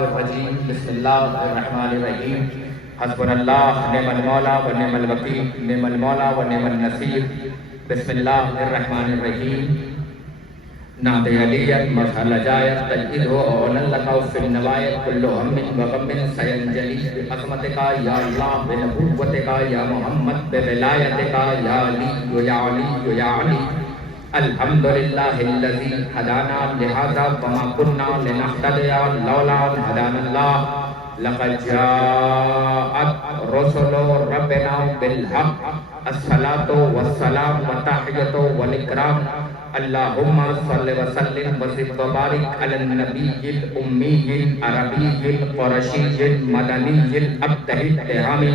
शैतानिर्रजीम बिस्मिल्लाहिर्रहमानिर्रहीम हस्बुनल्लाह निअमल मौला व निअमल वकील निअमल मौला व निअमल नसीर बिस्मिल्लाहिर्रहमानिर्रहीम नादे अलियत मसहल जायत तजid हो अनल्लका फिल नवायत कुल्लु हम्मिन व गम्मिन सयंजली बिअज़मतिका या अल्लाह बिनबुव्वतिका या मुहम्मद बिविलायतिका या अली या अली या अली अल्हम्दुलिल्लाहिल्लज़ी हदाना लिहाज़ा वमा कुन्ना लिनहतदिया लौला अन हदानल्लाह लक़द जाअत रुसुलु रब्बिना बिल हक़ अस्सलातु वस्सलाम व तहियतु वल इकराम अल्लाहुम्मा सल्लि व सल्लिम व ज़िद व बारिक अलन नबिय्यिल उम्मिय्यिल अरबिय्यिल क़ुरैशिय्यिल मदनिय्यिल अब्तहिल इहामी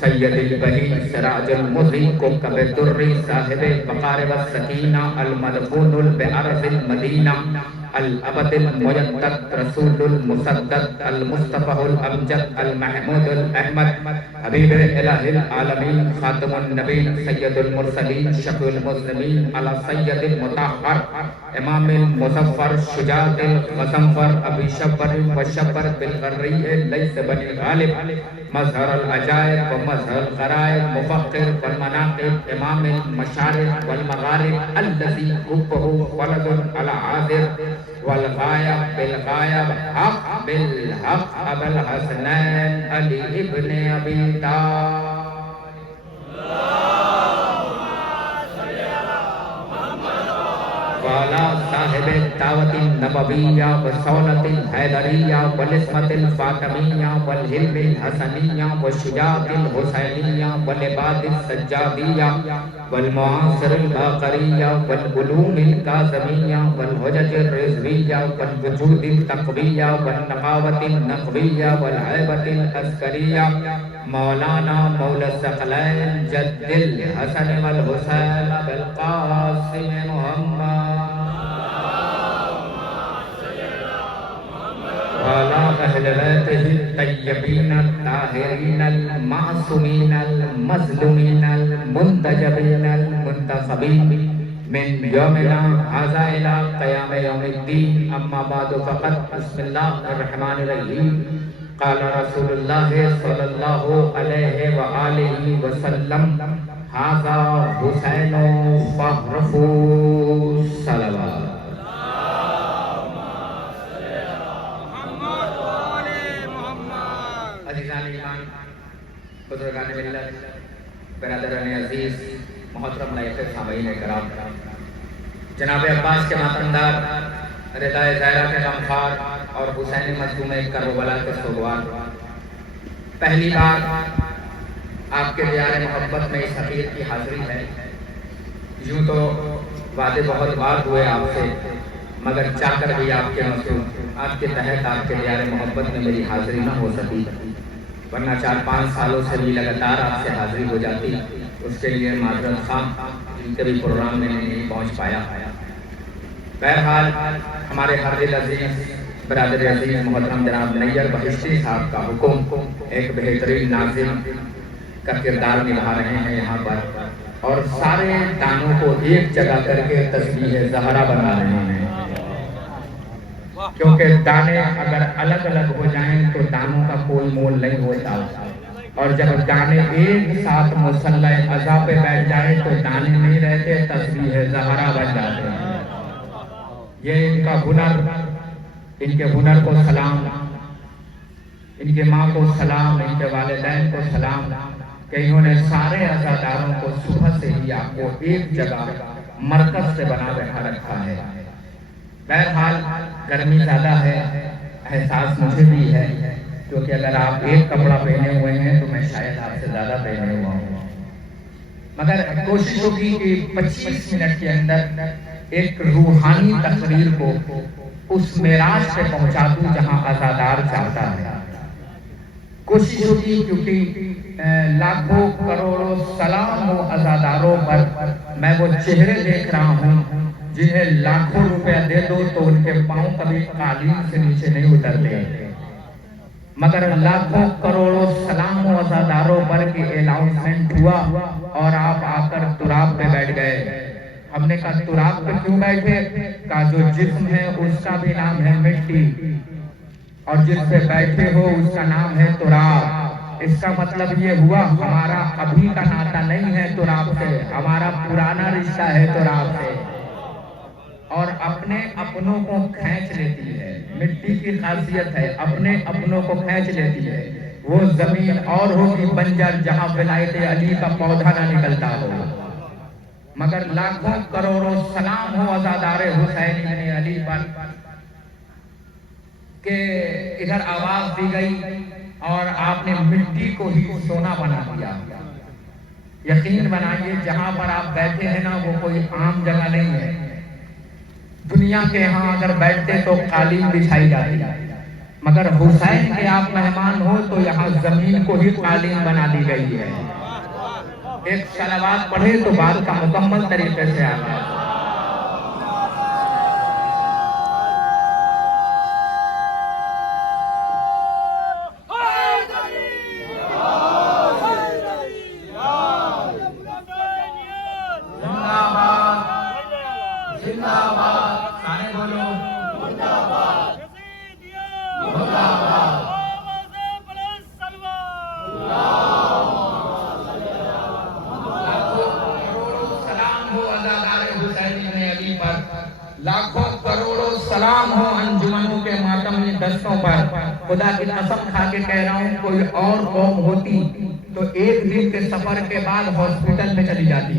सय्यदुल बही सिराजुल मुज़ी कोकब दुर्री साहिबे वक़ार व सकीना अल मदफूनुल बिअर्ज़िल मदीना अल अबदिल मुजद्दद रसूलुल मुसद्दद अल मुस्तफ़ाउल अमजद अल महमूदुल अहमद हबीबे इलाहिल आलमीन खातमुन नबीन सय्यदुल मुरसलीन शफीउल मुज़लिमीन अला सय्यदिल मुतahhar इमामिल मुज़फ़्फ़र शुजाअतिल ग़ज़नफ़र अबी शब्बर व शब्बर बिल ग़र्रिय लैस बनी गालिब मज़हरुल अजाइब व मज़हरुल ग़राइब मुफ़क्किर वल मनाक़िब इमामिल मशारिक़ वल मग़ारिब अल्लज़ी हुब्बुहु वलदुन अला आज़िर वल गायब बिल गायब हक़ बिल हक़ अबुल हसनैन अली इब्न अबी तालिब वाला साहिब दावतिन नबविया व सौलतिल हैदरिया वल इस्मतिल फातिमिया वल हिल्मिल हसनिया व शुजाअतिल हुसैनिया वल इबादिस सज्जादिया वल मुआसिरिल बाक़रिया वल उलूमिल काज़िमिया वल हुज्जतिर रिज़विया वल वजूदिल तक़विया वल नक़ावतिल नक़विया वल हैबतिल अस्करिया मौलाना मौला सकलैन जद्दिल हसन वल हुसैन बिल क़ासिम मुहम्मद वाला अहले बैतिही तय्यबीन ताहिरीन मासूमीन मज़लूमीन मुंतजबीन मुंतखबीन मिन यौमिना हाज़ा इला क़याम यौमिद्दीन अम्मा बादु फ़क़त बिस्मिल्लाहिर्रहमानिर्रहीम क़ाल रसूलुल्लाह सल्लल्लाहु अलैहि व आलिहि व सल्लम हाज़ा हुसैनु फ़अरफ़ू सलवात बुजुर्गान मिल्लत बिरादरान अज़ीज़ मोहतरम नायक सामीन कराम जनाब अब्बास के मातमदार रिदाए ज़ाहिरा के गमखार और हुसैन मज़लूम करबला के सोगवार पहली बार आपके दियार मोहब्बत में इस हक़ीक़त की हाज़िरी है। यूँ तो वादे बहुत बार हुए आपसे मगर चाहकर भी आपके मसरूफ़ आपके तहत आपके दियार मोहब्बत में मेरी हाज़िरी न हो सकी, वरना 4-5 सालों से भी लगातार आपसे हाज़िरी हो जाती। उसके लिए माज़रत ख़ाम, जिनके भी प्रोग्राम में नहीं पहुँच पाया। बहरहाल हमारे हर्दिल अज़ीज़ बरादर अज़ीज़ मोहतरम जनाब नैयर बहिश्ती साहब का हुक्म एक बेहतरीन नाज़िम का किरदार निभा रहे हैं यहाँ पर और सारे दानों को एक जगह करके तस्बीह ज़हरा बना रहे हैं, क्योंकि दाने अगर अलग अलग हो जाएं तो दानों का कोई मोल नहीं होता और जब दाने एक साथ मुसल्ला अज़ा पे बैठ जाए तो दाने नहीं रहते, तस्बीह ज़हरा बन जाते हैं। ये इनका हुनर, इनके हुनर को सलाम, इनके माँ को सलाम, इनके वालिदैन को सलाम कि इन्होंने सारे अज़ादारों को सुबह से ही आपको एक जगह मरकज़ से बना बैठा रखा है। बहरहाल गर्मी ज़्यादा है, एहसास मुझे भी है, क्योंकि अगर आप एक कपड़ा पहने हुए हैं तो मैं शायद आपसे ज़्यादा पहने हुआ हूँ। मगर कोशिश होगी कि 25 मिनट के अंदर एक रूहानी तकरीर को उस मेराज पे पहुँचा दूँ जहाँ अज़ादार चाहता है। कोशिश होगी क्योंकि लाखों करोड़ों सलाम हो अज़ादारों पर, मैं वो चेहरे देख रहा हूँ जिन्हें लाखों रुपया दे दो तो उनके पांव कभी कालीन से नीचे नहीं उतरते, मगर लाखों करोड़ों सलामों अज़ादारों पर की अनाउंसमेंट हुआ और आप आकर तुराब पे बैठ गए। हमने कहा तुराब पे क्यों बैठे? कहा जो जिस्म है उसका भी नाम है मिट्टी, और जिस पे बैठे हो उसका नाम है तुराब। इसका मतलब ये हुआ हमारा अभी का नाता नहीं है तुराब से, हमारा पुराना रिश्ता है तुराब से। और अपने अपनों को खींच लेती है, मिट्टी की खासियत है, अपने अपनों को खींच लेती है। वो जमीन और होगी बंजर जहां विलायत अली का पौधा ना निकलता हो, मगर लाखों करोड़ों सलाम हो अज़ादारे हुसैन इब्न अली पर के इधर आवाज दी गई और आपने मिट्टी को ही सोना बना दिया। यकीन बनाइए जहां पर आप बैठे हैं ना, वो कोई आम जगह नहीं है। दुनिया के यहाँ अगर बैठते तो कालीन बिछाई जाती, मगर हुसैन के आप मेहमान हो तो यहाँ जमीन को ही कालीन बना दी गई है। एक सलावत पढ़े तो बात का मुकम्मल तरीके से आगा। लाखों करोड़ों सलाम हो अंजुमनों के मातमी दस्तों पर। खुदा की कसम खा के कह रहा हूँ, कोई और कौम होती तो एक दिन के सफर के बाद हॉस्पिटल में चली जाती,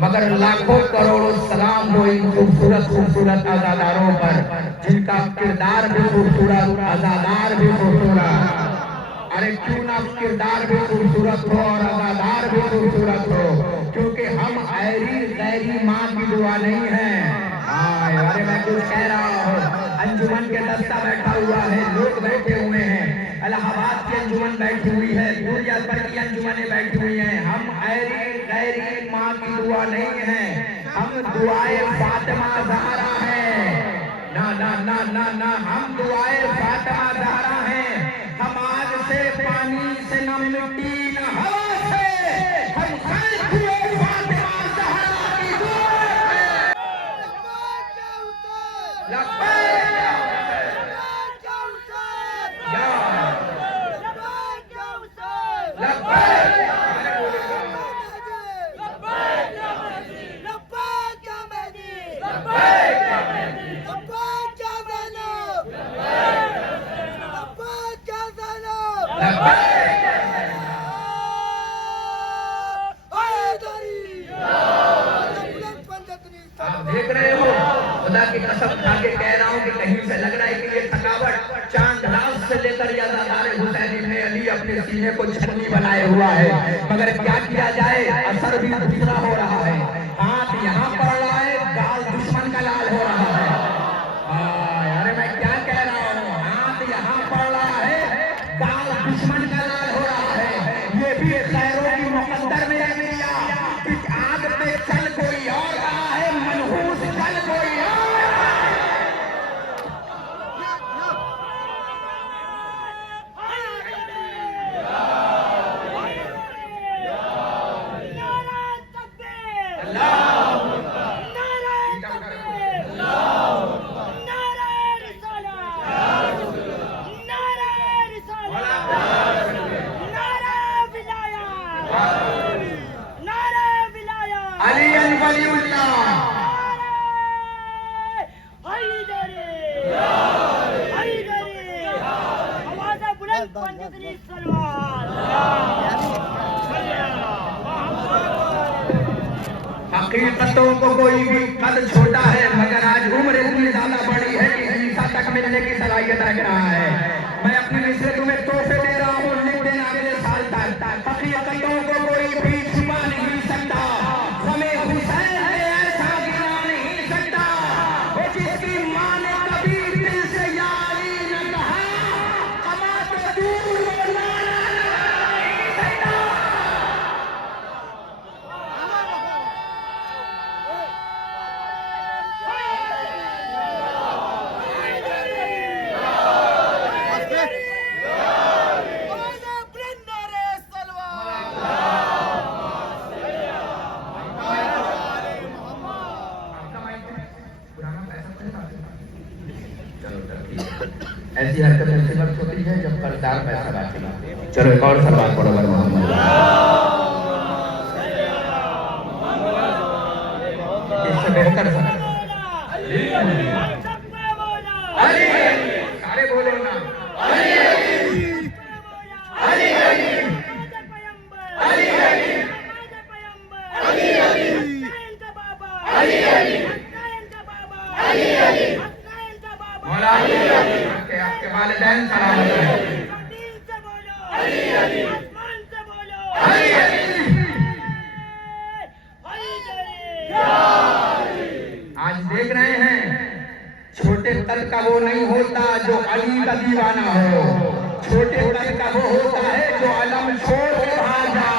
मगर लाखों करोड़ों सलाम हो इन खूबसूरत खूबसूरत आजादारों पर, जिनका किरदार भी खूबसूरत, आजादार भी खूबसूरत। अरे क्यों ना किरदार भी खूबसूरत हो और आजादार भी खूबसूरत हो, क्योंकि हम ऐरी गैरी माँ की दुआ नहीं है। अरे मैं कुछ कह रहा हूँ, अंजुमन के दस्ता बैठा हुआ है, लोग बैठे हुए हैं, इलाहाबाद की अंजुमन बैठी हुई है, दूरिया पर की अंजुमनें बैठी हुई हैं। हम ऐरी गैरी माँ की दुआ नहीं है, हम दुआए फातिमा ज़हरा है। ना ना ना ना ना, हम दुआए फातिमा ज़हरा हैं। हम आज से पानी से न मिट्टी न हवा से, हम खल्क हुए फातिमा ज़हरा की दुआ है। आप देख रहे हो, खुदा की कसम खा के कह रहा हूँ कि कहीं से लग रहा है कि ये थकावट चांद रात से लेकर अज़ादारे हुसैन इब्न अली अपने सीने को छन्नी बनाए हुआ है, मगर क्या किया जाए, असर भी दूसरा हो रहा है। हाथ यहाँ पड़ रहा है, गाल दुश्मन का लाल हो रहा है। अरे मैं क्या कह रहा हूँ, हाथ यहाँ पड़ रहा है, गाल दुश्मन का लाल हो रहा है। ये भी खैरों की मुकद्दर में लिया कि आग पे चल कोई और रहा है, मनहूस चल कोई और। हकीकतों को कोई भी कद छोटा है, मगर आज उम्र इतनी ज्यादा बड़ी है कि ईसा तक मिलने की सलाहियत रख रहा है। मैं अपने मिस्र तुम्हें तोहफे दे रहा हूँ, लिख देना अगले साल तक। हकीकतों को कोई भी छुपा नहीं सकता, हमें हुसैन है ऐसा गिरा नहीं सकता। वो जिसकी माँ ने कभी दिल से या अली न कहा, कमा तो दूर वो नारा नहीं सकता। खर्च होती है जब कर्जदार पैसा बांटेगा। चलो एक और सलवात पढ़ो मोहम्मद। इससे बेहतर सारे बोलो ना। आपके वालिदैन सलामत रहे। आज देख रहे हैं छोटे कद का वो नहीं होता जो अली का दीवाना हो, छोटे कद का वो होता है जो अलम छोड़ के भाग जा।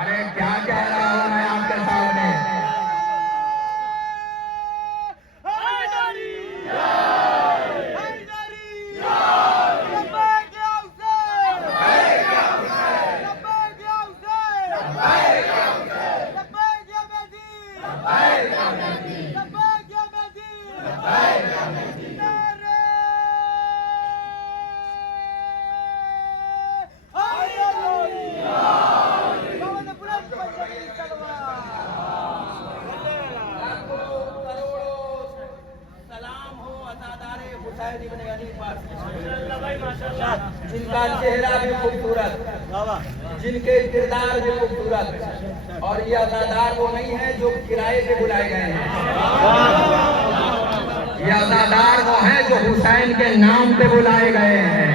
अरे क्या कह रहा हूं मैं आपके सामने। जिनका चेहरा भी खूबसूरत, जिनके किरदार भी खूबसूरत, और ये अज़ादार वो नहीं है जो किराए पे बुलाए गए हैं। ये अज़ादार वो हैं जो हुसैन के नाम पे बुलाए गए हैं।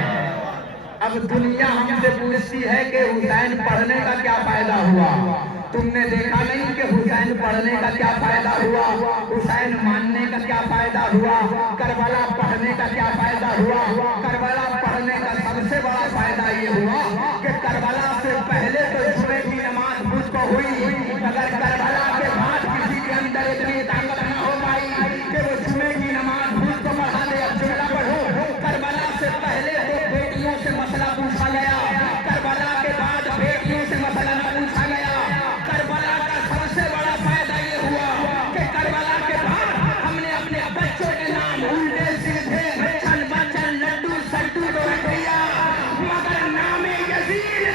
अब दुनिया हमसे पूछती है कि हुसैन पढ़ने का क्या फायदा हुआ। तुमने देखा नहीं कि हुसैन पढ़ने का क्या फायदा हुआ, हुसैन मानने का क्या फायदा हुआ, करबला पढ़ने का क्या फायदा हुआ। करबला पढ़ने का सबसे बड़ा फायदा ये हुआ कि करबला से पहले तो जुमे की नमाज मुझको हुई, मगर करबला के बाद किसी के अंदर इतनी ताकत न हो पाई कि वो जुमे की नमाज मुझको पढ़ा दे। अब जुमला पढ़ो। करबला से पहले तो बेटियों से मसला पूछा गया, करबला के बाद बेटियों से मसला न पूछा गया। करबला का सबसे बड़ा फायदा ये हुआ कि करबला के बाद हमने अपने बच्चों के नाम उल्टे सीधे बच्चन बच्चन लड्डू सड्डू तो रख दिया, मगर नामे यजीद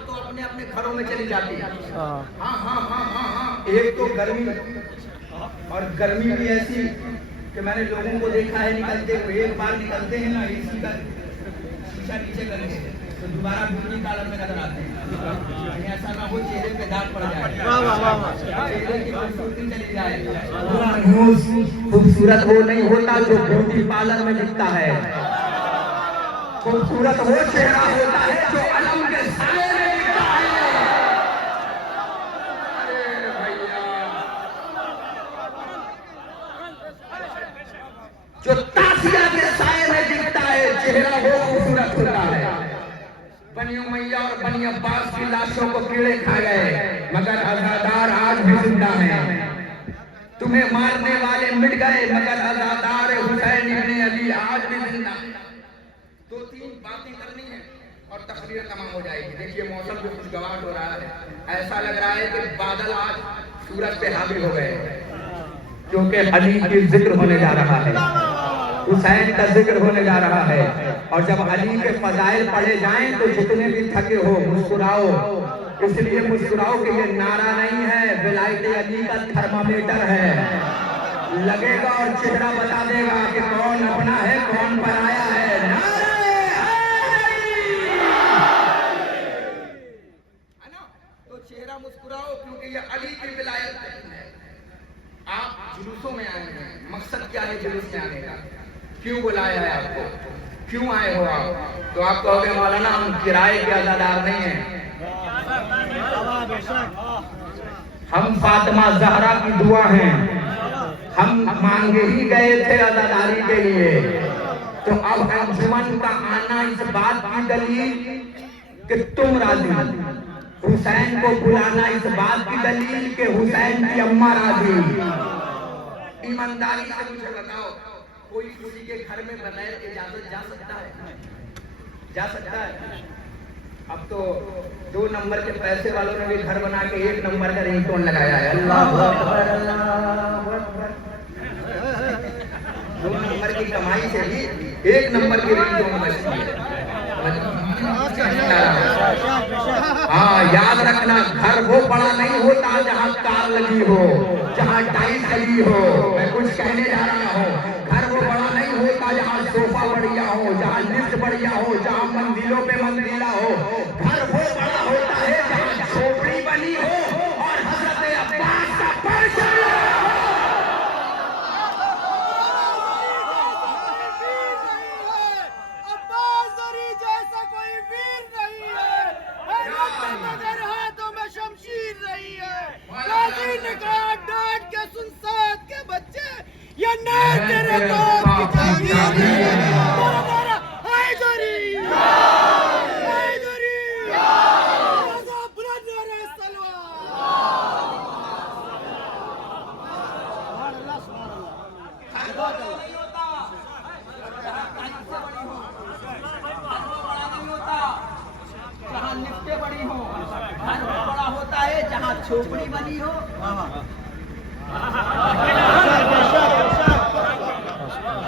तो अपने अपने घरों में चली जाती है। हाँ। एक तो गर्मी, और गर्मी भी ऐसी कि मैंने लोगों को देखा है निकलते हुए, एक बार निकलते हैं ना एसी का शीशा नीचे करके तो दोबारा ब्यूटी पार्लर में नजर आते हैं। ऐसा ना हो चेहरे पे दाग पड़ जाए, चेहरे की खूबसूरती चली जाए। खूबसूरत वो नहीं होता जो ब्यूटी पार्लर में दिखता है, खूबसूरत वो चेहरा होता है जो अलम के साए में दिखता है। जो तासिया के साए में दिखता है चेहरा वो खूबसूरत होता है। बनी उमैया और बनी अब्बास की लाशों को कीड़े खा गए, मगर अज़ादार आज भी जिंदा हैं। तुम्हें मारने वाले मिट गए, मगर अज़ादार हुसैन इब्ने अली आज भी जिंदा है। दो तीन बातें करनी है और तकरीर तमाम हो जाएगी। देखिए मौसम भी खुशगवार हो रहा है, ऐसा लग रहा है कि बादल आज सूरज पे हावी हो गए, क्योंकि अली की जिक्र होने जा रहा है। हुसैन का जिक्र होने जा रहा है। और जब अली के फजाइल पढ़े जाएं तो जितने भी थके हो मुस्कुराओ, इसलिए मुस्कुराओ कि ये नारा नहीं है, विलायत अली का थर्मामीटर है। लगेगा और चेहरा बता देगा कि कौन अपना है कौन पराया है। चेहरा मुस्कुराओ क्योंकि ये अली की विलायत है। आप जुलूसों में आए हैं, मकसद क्या है जुलूस में आने का? क्यों बुलाया है आपको? क्यों आए हो आप? तो आप कहोगे मौलाना हम किराए के अदादार नहीं हैं, हम फातिमा ज़हरा की दुआ हैं, हम मांगे ही गए थे अदादारी के लिए। तो अब अंजुमन का आना इस बात की दलील कि तुम राजी, हुसैन को बुलाना इस बात की दलील कि हुसैन की अम्मा राजी। ईमानदारी से मुझे बताओ, कोई किसी के घर में बगैर इजाजत जा सकता है? जा सकता है? अब तो 2 नंबर के पैसे वालों ने भी घर बना के 1 नंबर का रिंगटोन लगाया है। अल्लाह अकबर, अल्लाह अकबर। 2 नंबर की कमाई से भी 1 नंबर की रिंगटोन बचती है। हाँ, याद रखना, घर वो बड़ा नहीं होता जहाँ कार लगी हो, जहाँ टाइल्स लगी हो। मैं कुछ कहने जा रहा हूँ, घर वो बड़ा नहीं होता जहाँ सोफा बढ़िया हो, जहाँ लिफ्ट बढ़िया हो, जहाँ मंजिलों पे मंजिला हो। घर वो बड़ा होता है जहाँ झोपड़ी बनी हो और हज़रत अब्बास का परचम डांट के सुन साथ के बच्चे, ये नहीं तेरे बाप की जागीर है। हैदरी हैदरी रज़ा बुलंद नारे सलवात। जहाँ लिफ्टें बड़ी हो, घर बड़ा होता है जहाँ झोपड़ी बनी हो।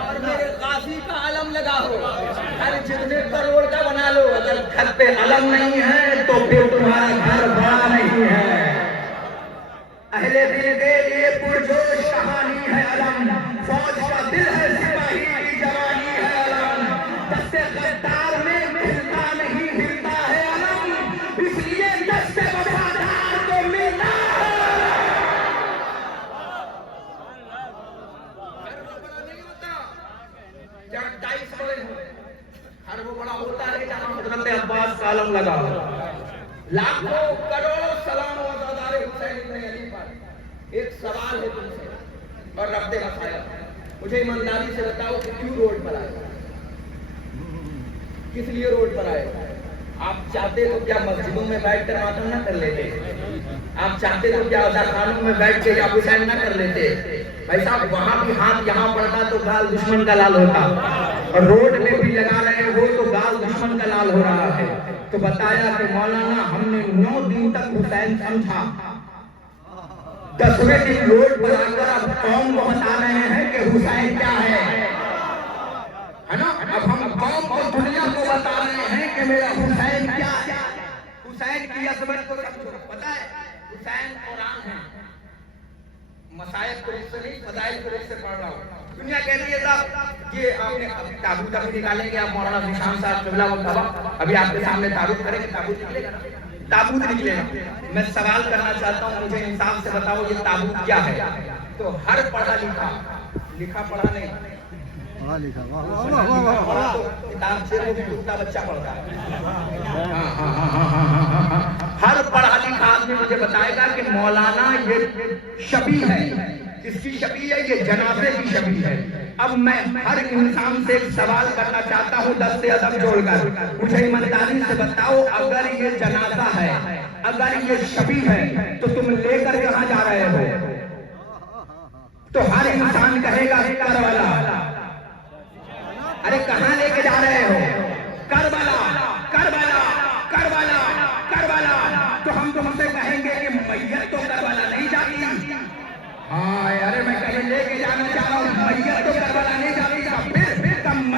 और मेरे काशी का अलम लगा हो, घर जितने करोड़ का बना लो, अगर घर पे अलम नहीं है तो फिर तुम्हारा घर बड़ा नहीं है। अहले दिल के लिए पुरजोश कहानी है अलम, फौज का दिल है सिपाही की जवानी है अलम। दस्ते गद्दार में मिलता नहीं हिलता है अलम, इसलिए दस्ते वफादार को मिलता है। जहाँ टाइल्स बड़े हो, हर वो बड़ा होता है जहाँ हज़रत अब्बास का आलम लगा हो। लाखों करोड़ों सलाम वज़ादार हुसैन इब्न अली पर। एक सवाल है तुमसे और रब दे मसाया, मुझे ईमानदारी से बताओ कि क्यों रोड पर आए? किस लिए रोड पर आए? आप चाहते तो क्या मस्जिदों में बैठ कर मातम ना कर लेते? आप चाहते तो क्या अज़ाखानों में बैठ के या हुसैन ना कर लेते? भाई साहब, वहां भी हाथ यहाँ पड़ता तो गाल दुश्मन का लाल होता, और रोड में भी लगा रहे हो तो गाल दुश्मन का लाल हो रहा है। तो बताया कि मौलाना हमने 9 दिन तक हुसैन समझा, 10वें दिन रोड पर आकर अब कौम को बता रहे हैं कि हुसैन क्या है ना? अब हम कौम और दुनिया को बता रहे हैं कि मेरा हुसैन क्या है। हुसैन की अज़मत को पता है? हुसैन कुरान है, मसाइब कुरान से नहीं, फज़ाइल कुरान से पढ़ रहा हूँ। दुनिया कहती है साहब ये आपने ताबूत अभी निकालेंगे आप मौलाना निशान साहब क़िबला वक़्फ़ा, अभी आपके सामने ताबूत करेंगे, ताबूत निकलेगा, ताबूत निकलेगा। मैं सवाल करना चाहता हूँ, मुझे इंसाफ से बताओ ये ताबूत क्या है? तो हर पढ़ा लिखा पढ़ा नहीं, पढ़ा लिखा किताब से वो भी टूटा बच्चा पढ़ता है। हर पढ़ा लिखा आदमी मुझे बताएगा कि मौलाना ये शबी है। किसकी शबी है? ये जनाजे की शबी है। अब मैं हर इंसान से एक सवाल करना चाहता हूँ, 10 से अदब जोड़कर, मुझे ईमानदारी से बताओ, अगर ये जनाजा है, अगर ये शबी है, तो तुम लेकर कहाँ जा रहे हो? तो हर इंसान कहेगा करबला। अरे कहाँ लेके जा रहे हो? Karbala, Karbala, Karbala, Karbala. तो हम तुमसे कहेंगे कि मैयत तो करबला नहीं जाती। हाँ, अरे मैं कहीं लेके जाना चाह रहा हूँ, मैयत तो करबला नहीं जाती। फिर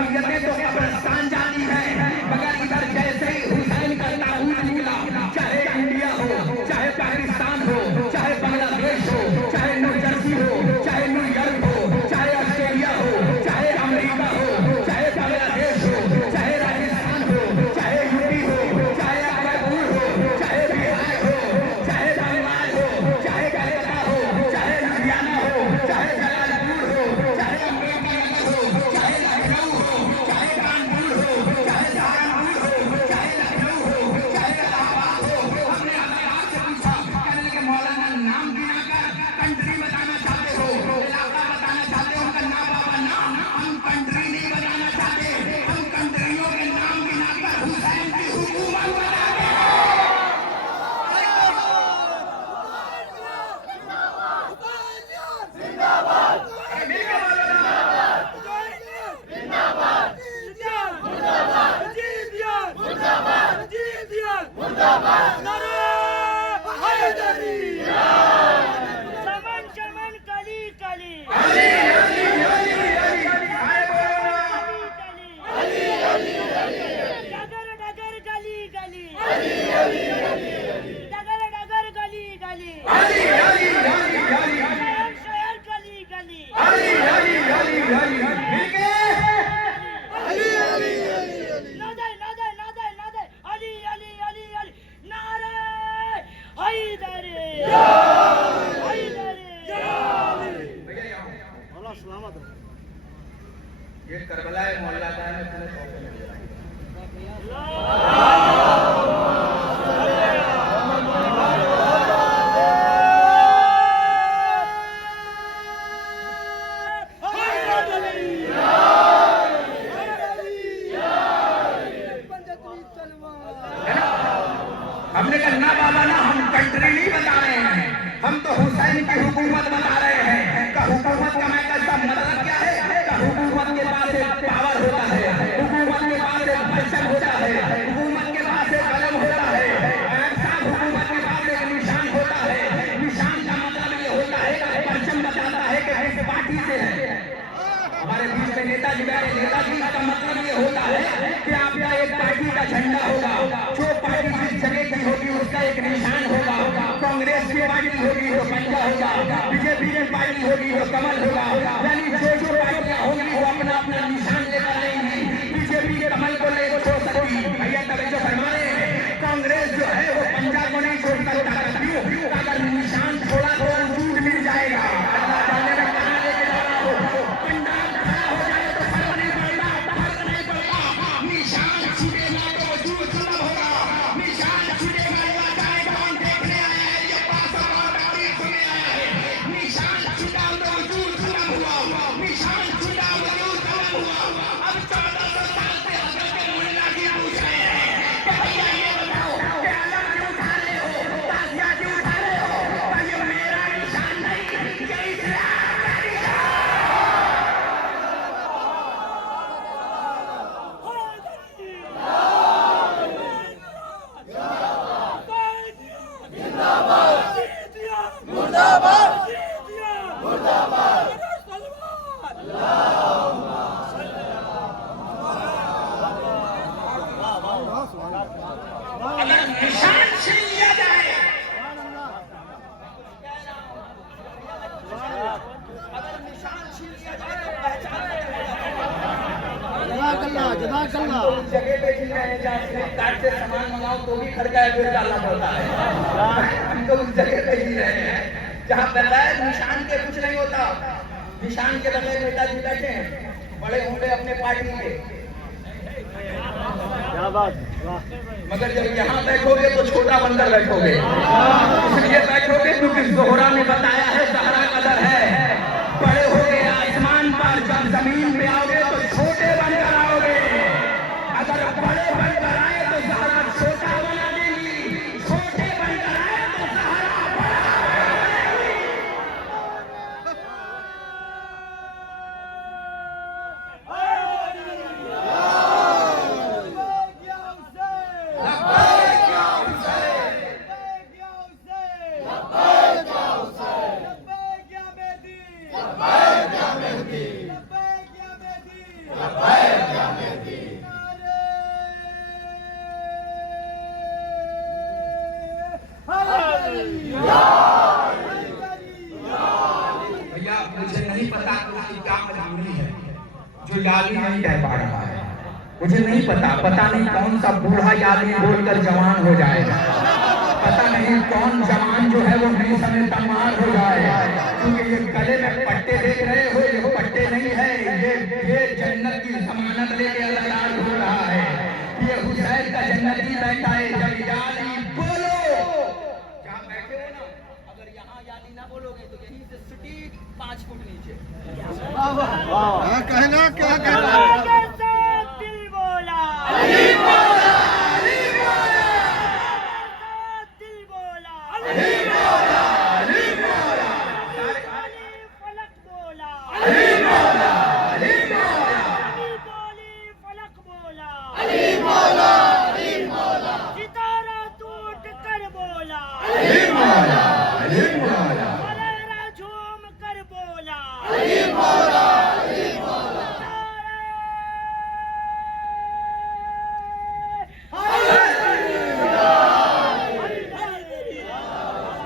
तबीयतें तो कब्रिस्तान जाती है, मगर इधर जैसे ही हुसैन का ताबूत निकला, चाहे इंडिया हो, चाहे पाकिस्तान हो, चाहे बांग्लादेश हो, चाहे न्यू जर्सी हो, चाहे न्यूयॉर्क हो, चाहे ऑस्ट्रेलिया हो, चाहे अमेरिका हो, चाहे बांग्लादेश हो, चाहे राजस्थान हो, चाहे यूपी हो, चाहे अकबरपुर हो, चाहे बिहार हो, चाहे बंगाल हो, चाहे कलकत्ता हो, चाहे लुधियाना हो, चाहे जलालपुर हो, चाहे अम्बेडकर हो, चाहे लखनऊ हो, चाहे कानपुर हो, चाहे सहारनपुर हो, चाहे लखनऊ हो, चाहे इलाहाबाद हो, हमने अपने आप से पूछा, कहने लगे मौलाना नाम गिनाकर कंट्री बताना चाहते हो, इलाका बताना चाहते हो, उनका नाम बाबा नाम, हम कंट्री नहीं बताना चाहते, हम कंट्रियों के नाम गिनाकर हुसैन की हुकूमत बनाते हैं। ये करबला मोहल्ला का हमने कहा ना बाबा ना, हम कंट्री नहीं बता रहे हैं, हम तो हुसैन की हुकूमत बता रहे हैं। का हुकूमत का मैं कहता मतलब क्या है? का हुकूमत के पास एक पावर होता है, हुकूमत के पास एक परचम होता है, हुकूमत के पास एक कलम होता है, हुकूमत के पास एक निशान होता है। निशान का मतलब ये होता है कि परचम बताता है कि किस पार्टी से है। हमारे बीच में नेताजी बैठे, नेताजी का मतलब ये होता है कि आपका एक पार्टी का झंडा होगा, जो पार्टी जिस जगह की होगी उसका एक निशान होगा। कांग्रेस की पार्टी होगी तो पंजा होगा, बीजेपी की पार्टी होगी तो कमल होगा, यानी जो पार्टियां होंगी वो अपना अपना निशान लेकर आएंगी। बीजेपी के कमल को नहीं छोड़ सकती भैया, तभी जो फरमाए कांग्रेस जो है वो पंजा को नहीं छोड़ सकता। क्यों? अगर निशान छोड़ा तो वजूद मिल जाएगा। अल्लाह जाने में कहां लेके जा रहा हो, पंडाल खड़ा हो जाए तो फर्क नहीं पड़ेगा, फर्क नहीं पड़ेगा। निशान छूटेगा तो वजूद खत्म होगा, निशान छूटेगा या चाहे कौन देखने आया है, ये पास और तारीख में आया है। निशान छूटा तो वजूद खत्म हुआ, निशान छूटा वजूद खत्म हुआ। अब 1400 साल से हजरत मुल्ला जी पूछ रहे हैं कि भैया ये बताओ कि अलग क्यों उठा रहे हो, ताजिया क्यों उठा रहे हो? पर ये मेरा निशान नहीं, ये इस्लाम का निशान। अगर निशान छीन लिया जाए, अगर निशान छीन लिया जाए तो पहचान तो उस जगह पे जिन रहे जहाँ फ्लिपकार्ट से सामान मंगाओ तो भी खर्चा फिर डालना पड़ता है। हम तो उस जगह पे ही रहे हैं जहाँ बगैर निशान के कुछ नहीं होता। निशान के बगैर नेताजी बैठे हैं, बड़े होंगे अपने पार्टी के, क्या बात, मगर जब यहाँ बैठोगे तो छोटा बनकर बैठोगे। इसलिए बैठोगे क्योंकि ज़ोहरा ने बताया है ज़हरा कदर है। बड़े होगे आसमान पर, जब जमीन पे आओगे तो छोटे बनकर आओगे। अगर बड़े बनकर आए तो ज़हरा छोटा बना देगी, छोटे बनकर आए तो ज़हरा बड़ा बना देगी। भैया मुझे नहीं पता कि उसकी क्या मजबूरी है जो याली नहीं कह पा रहा है। मुझे नहीं पता नहीं कौन सा बूढ़ा याली बोलकर जवान हो जाएगा, पता नहीं कौन जवान जो है वो नहीं समय तमार हो जाए। क्योंकि ये गले में पट्टे देख रहे हो, ये पट्टे नहीं है, ये जन्नत की जमानत लेके अल्लाह हो रहा है। ये हुसैन का जन्नती बैठा है। जब याली बोलो, जहाँ बैठे हो ना, अगर यहाँ याली ना बोलोगे तो यहीं से सटीक 5 फुट नीचे। कहना क्या कहना दिल बोला सितारा टूट कर बोला, मलेरा झूम कर बोला,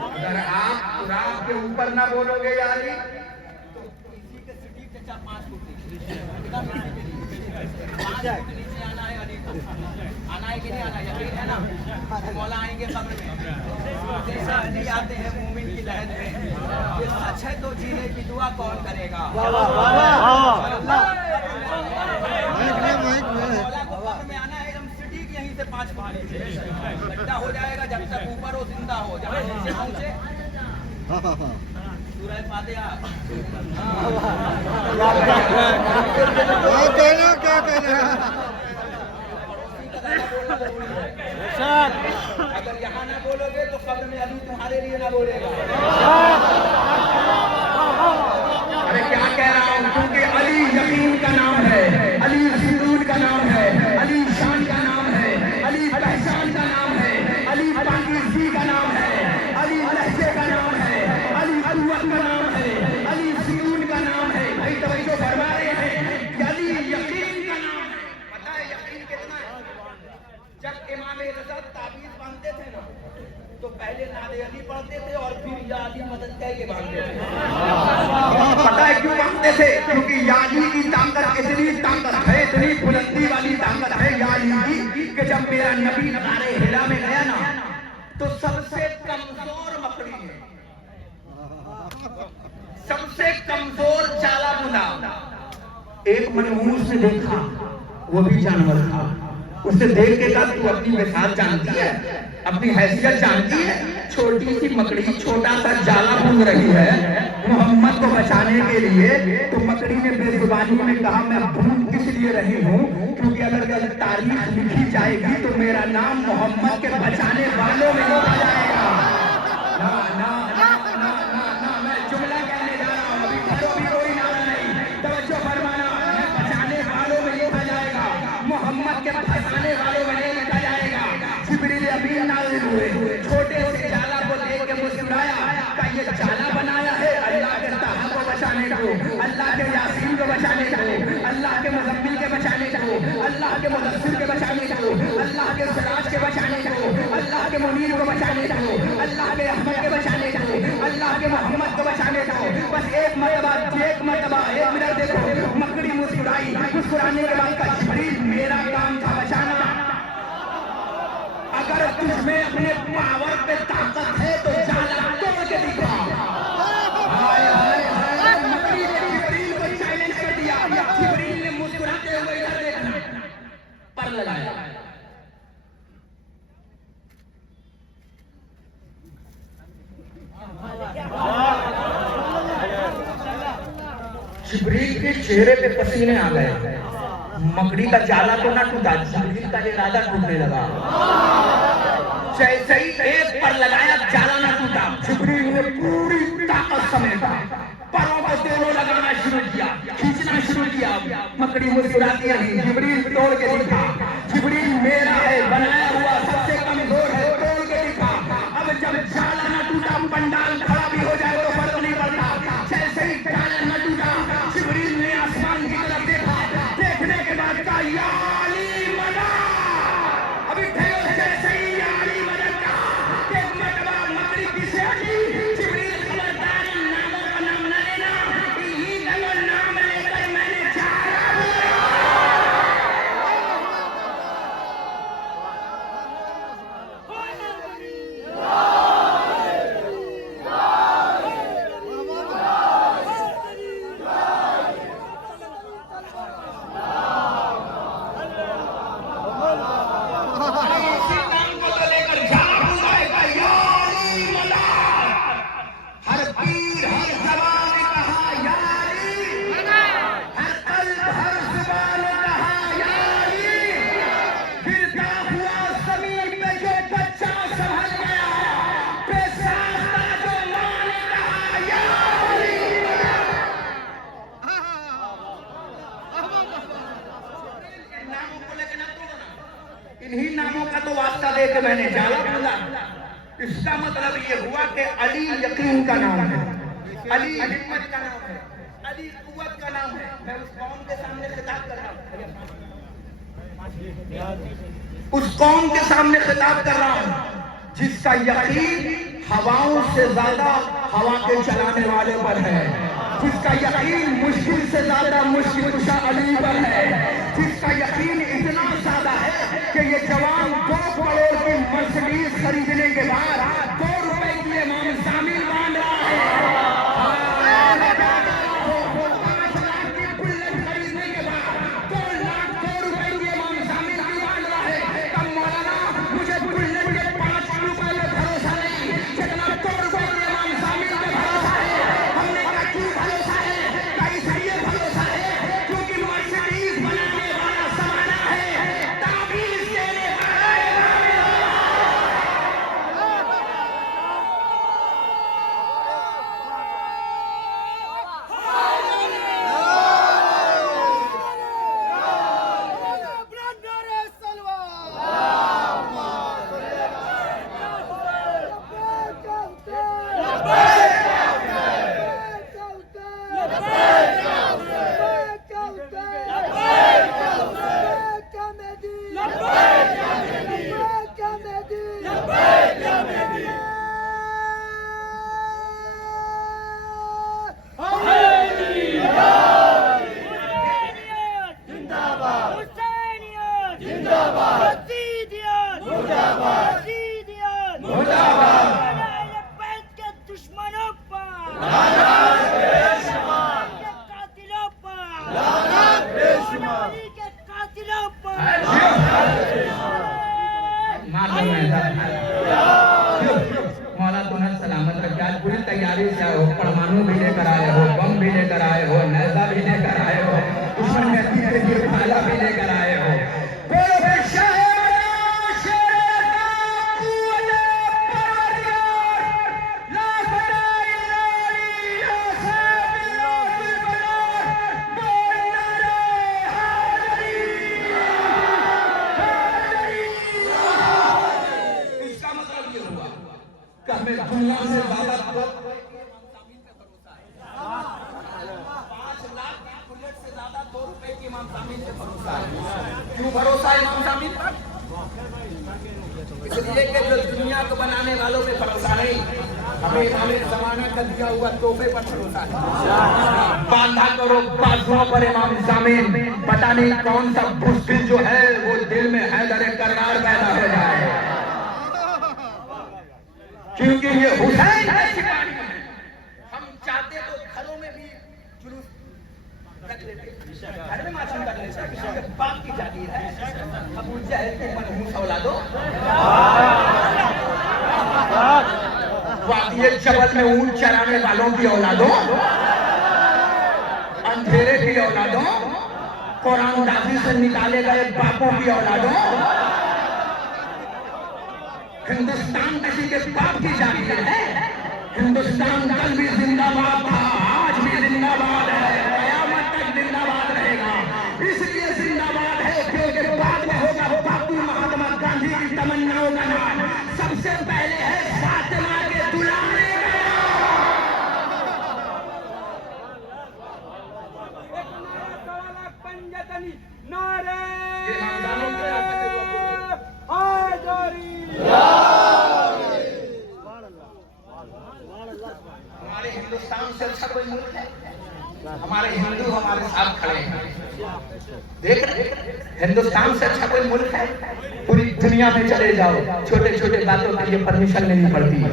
अगर आप कुरान के ऊपर ना बोलोगे याली तो किसी के सिटी चचा 5 फुट नीचे आना है। अली को आना है कि नहीं आना, यकीन है ना? मौला आएंगे कब्र में, जैसे अली आते हैं मोमिन की लहर में। ये सच है तो जीने की दुआ कौन करेगा? मौला को कब्र में आना है, हम सिटी यहीं से 5 फुट नीचे गड्ढा हो जाएगा। जब तक ऊपर हो जिंदा हो, जहाँ नीचे पहुंचे सूरह फातिहा। कहना क्या कहना अगर यहाँ ना बोलोगे तो कब्र में अली तुम्हारे लिए ना बोलेगा। अरे क्या कह रहा हूँ, क्योंकि अली यकीन का नाम है, अली सिंदूर का नाम है, अली शान का नाम है, अली पहचान का नाम है, अली पाकीज़गी का नाम है, अली लहजे का नाम है, अली कुव्वत का नाम है, अली सिंदूर का नाम है। भाई तवज्जो फरमा रहे हैं कि अली यकीन का नाम है। पता है यकीन कितना है? जब इमाम रज़ा ताबीज़ बांधते थे ना, तो पहले नादे अली पढ़ते थे और फिर या अली मदद कह के बांधते थे। पता है क्यों मांगते थे? क्योंकि याली की ताकत इतनी ताकत है, इतनी बुलंदी वाली ताकत है याली की कि जब मेरा नबी नगारे हिला में गया ना, तो सबसे कमजोर मकड़ी है, सबसे कमजोर जाला बुना एक मनहूस ने देखा, वो भी जानवर था। उसने देख के कहा तू अपनी मिसाल जानती है, अपनी हैसियत जानती है? छोटी सी मकड़ी छोटा सा जाला बुन रही है मोहम्मद को बचाने के लिए। तो मकड़ी ने बेजुबानी में कहा मैं बून किस लिए रही हूँ, क्योंकि अगर तारीख लिखी जाएगी तो मेरा नाम मोहम्मद के बचाने वालों में लिखा जाएगा। ना ना ना ना ना ना, मैं जुमला कहने जा रहा हूँ, अभी खड़ो भी कोई नारा नहीं, तवज्जो फरमाना। मैं बचाने वालों में लिखा जाएगा, मोहम्मद के बचाने वालों में नहीं लिखा जाएगा। जिब्रील अमीन नाज़िल हुए, छोटे से जाला को देख के मुस्कुराया, का ये जाला बनाया है अल्लाह के ताहा को बचाने को, अल्लाह के यासीन को बचाने को, अल्लाह के मुज़म्मिल के बचाने को, अल्लाह के मुदस्सिर के बचाने को, अल्लाह के सिराज के बचाने को, अल्लाह के मुनीर को बचाने को, अल्लाह के अहमद के बचाने को, अल्लाह के मोहम्मद को बचाने को। बस एक मरतबा एक मिनट देखो, मकड़ी मुस्कुराई, मुस्कुराने के बाद का जिब्रील मेरा काम था बचाना। अगर तुझमें अपने पावर पे ताकत है तो जाला तोड़ के दिखा। हाय हाय हाय, मकड़ी ने जिब्रील को चैलेंज कर दिया। जिब्रील ने मुस्कुराते हुए इधर देखा, पर लगाया। जिब्रील के चेहरे पे पसीने आ गए। मकड़ी का जाला तो ना टूटा, जिब्रील का इरादा टूटने लगा। जैसे ही एक पर लगाया जाला ना टूटा, जिब्रील ने पूरी ताकत समेटा परों को दोनों लगाना शुरू किया, खींचना शुरू किया। मकड़ी मुस्कुराती रही, जिब्रील तोड़ के दिखा। जिब्रील मेरा है, बनाया हुआ सबसे कमजोर है, तोड़ के दिखा। अब जब जाला ना टूटा, पंडाल खड़ा भी हो जाए तो फर्क नहीं पड़ता। जैसे ही जाला ना टूटा, जिब्रील ने आसमान की तरफ देखा, देखने के बाद कहा या अली मदद। अभी ठहरो, जैसे ही या अली मदद का एक मरतबा मकड़ी की मतलब ये हुआ कि अली यकीन का नाम है, अली हिम्मत का नाम है, अली कुव्वत का नाम है। मैं उस कौम के सामने खिताब कर रहा हूँ, उस कौम के सामने खिताब कर रहा हूँ जिसका यकीन हवाओं से ज्यादा हवा के चलाने वाले पर है, जिसका यकीन मुश्किल से ज्यादा मुश्किल कुशा अली पर है, जिसका यकीन इतना ज्यादा है कि ये जवान 2 करोड़ की मर्सिडीज खरीदने के बाद 2 रुपए की इमाम शामिल मान रहा है। 5 लाख की बुलेट खरीदने के बाद 2 रुपए की इमाम शामिल मान रहा है। तब मौलाना मुझे बुलेट के 5 रुपए में भरोसा नहीं, जितना 2 रुपए की इमाम शामिल में भरोसा है। हमने कहा क्यों भरोसा है? इसलिए भरोसा है क्योंकि मर्सिडीज बनाने वाला समाना है, ताबीज देने वाला दुश्मनों पर, कातिलों पर, के कातिलों पर। मौला तुम्हें सलामत रखे। आज पूरी तैयारी से आए हो, परमाणु भी लेकर आए हो, बम भी लेकर आए हो, नैजा भी लेकर आए हो, दुश्मन व्यक्ति के लिए भाला भी लेकर आए हो। हमें दुनिया से ज्यादा 5 लाख की बुलेट से ज्यादा 2 रुपए की इमाम शामिल से भरोसा है। क्यों भरोसा है इमाम शामिल पर? इसलिए कि जो दुनिया को बनाने वालों में भरोसा नहीं, हमें इमाम ज़माना का दिया हुआ तोहफे पर भरोसा है। बांधा करो बाजुओं पर इमाम शामिल, पता नहीं कौन सा बुज़दिल जो है वो दिल में हैदर करार पैदा हो जाए, क्योंकि ये हुसैन है सिपाही। हम चाहते तो घरों में भी जुलूस रख लेते, घर में मासूम कर लेते, बाप की जागीर है। अबू जहल के मनहूस औलादो, वादिय जबल में ऊंट चराने वालों की औलादों, अंधेरे की औलादों, कुरानदाजी से निकाले गए बापों की औलादों। हिंदुस्तान किसी के बाप की जागीर है। हिंदुस्तान कल भी जिंदाबाद था, आज भी जिंदाबाद है, कयामत तक जिंदाबाद रहेगा। इसलिए जिंदाबाद है क्योंकि बाद में होगा बापू महात्मा गांधी की तमन्नाओं का नाम सबसे पहले है फातिमा के दुलारे का। हमारे हिंदुस्तान से अच्छा कोई मुल्क है? हमारे हिंदू हमारे साथ खड़े हैं, देख रहे हिंदुस्तान से अच्छा कोई मुल्क है? पूरी दुनिया में चले जाओ, छोटे छोटे बातों के लिए परमिशन लेनी पड़ती है।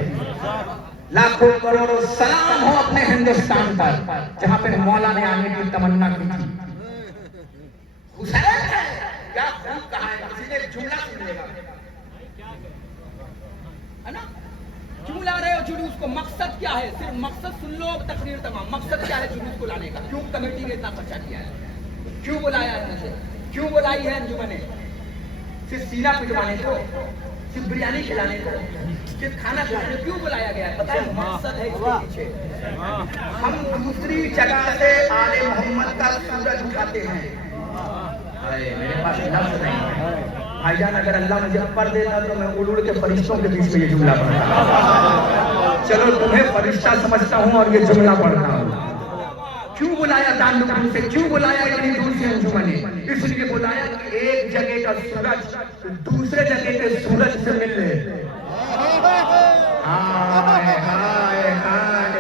लाखों करोड़ों सलाम हो अपने हिंदुस्तान पर, जहां पे मौला ने आने की तमन्ना की थी। हुसैन है क्या खूब कहा है, किसी ने जुमला सुन लेगा है ना? क्यों ला रहे हो जुलूस को? मकसद क्या है? सिर्फ मकसद सुन लो, तकरीर तमाम। मकसद क्या है जुलूस को लाने का? क्यों कमेटी ने इतना खर्चा किया है? क्यों बुलाया है मुझे? क्यों बुलाई है अंजुमन ने? सिर्फ सीना पिटवाने को, सिर्फ बिरयानी खिलाने को, सिर्फ खाना खिलाने को क्यों बुलाया गया है? पता है मकसद है इसके पीछे। हम दूसरी जगह से आले मोहम्मद का सूरज उठाते हैं। मेरे पास लफ्ज नहीं है, भाईजान अगर अल्लाह मुझे पर देता तो मैं उड़ उड़ के फरिश्तों के बीच में ये जुमला पढ़ता। चलो तुम्हें फरिश्ता समझता हूँ और ये जुमला पढ़ता हूँ। क्यों बुलाया ताल्लुक से, क्यों बुलाया इतनी दूर से अंजुमन ने? इसलिए बुलाया कि एक जगह का सूरज दूसरे जगह के सूरज से मिल ले। हाय हाय हाय,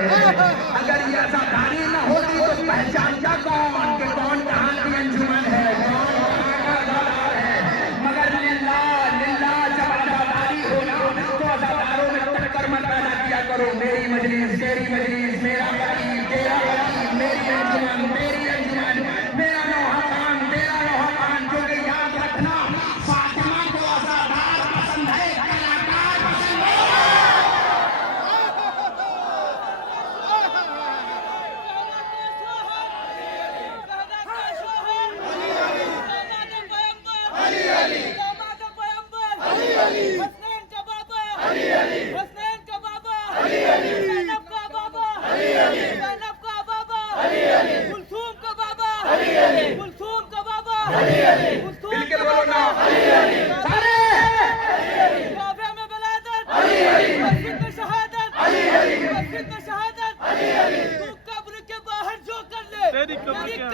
अगर ये आजादारी न होती तो पहचानता कौन कि कौन कहाँ की अंजुमन है, कौन कहाँ का आजादार है। मगर लिल्लाह लिल्लाह जब आजादारी हो ना तो आजादारों में टक्कर मत पैदा किया करो। मेरी मजलिस तेरी मजलिस, मेरा गरीब तेरा गरीब, मेरी अंजुमन तेरी अंजुमन, मेरा लोहा कान तेरा लोहा कान। क्योंकि याद रखना फातिमा को आजादार पसंद है, कलाकार पसंद है।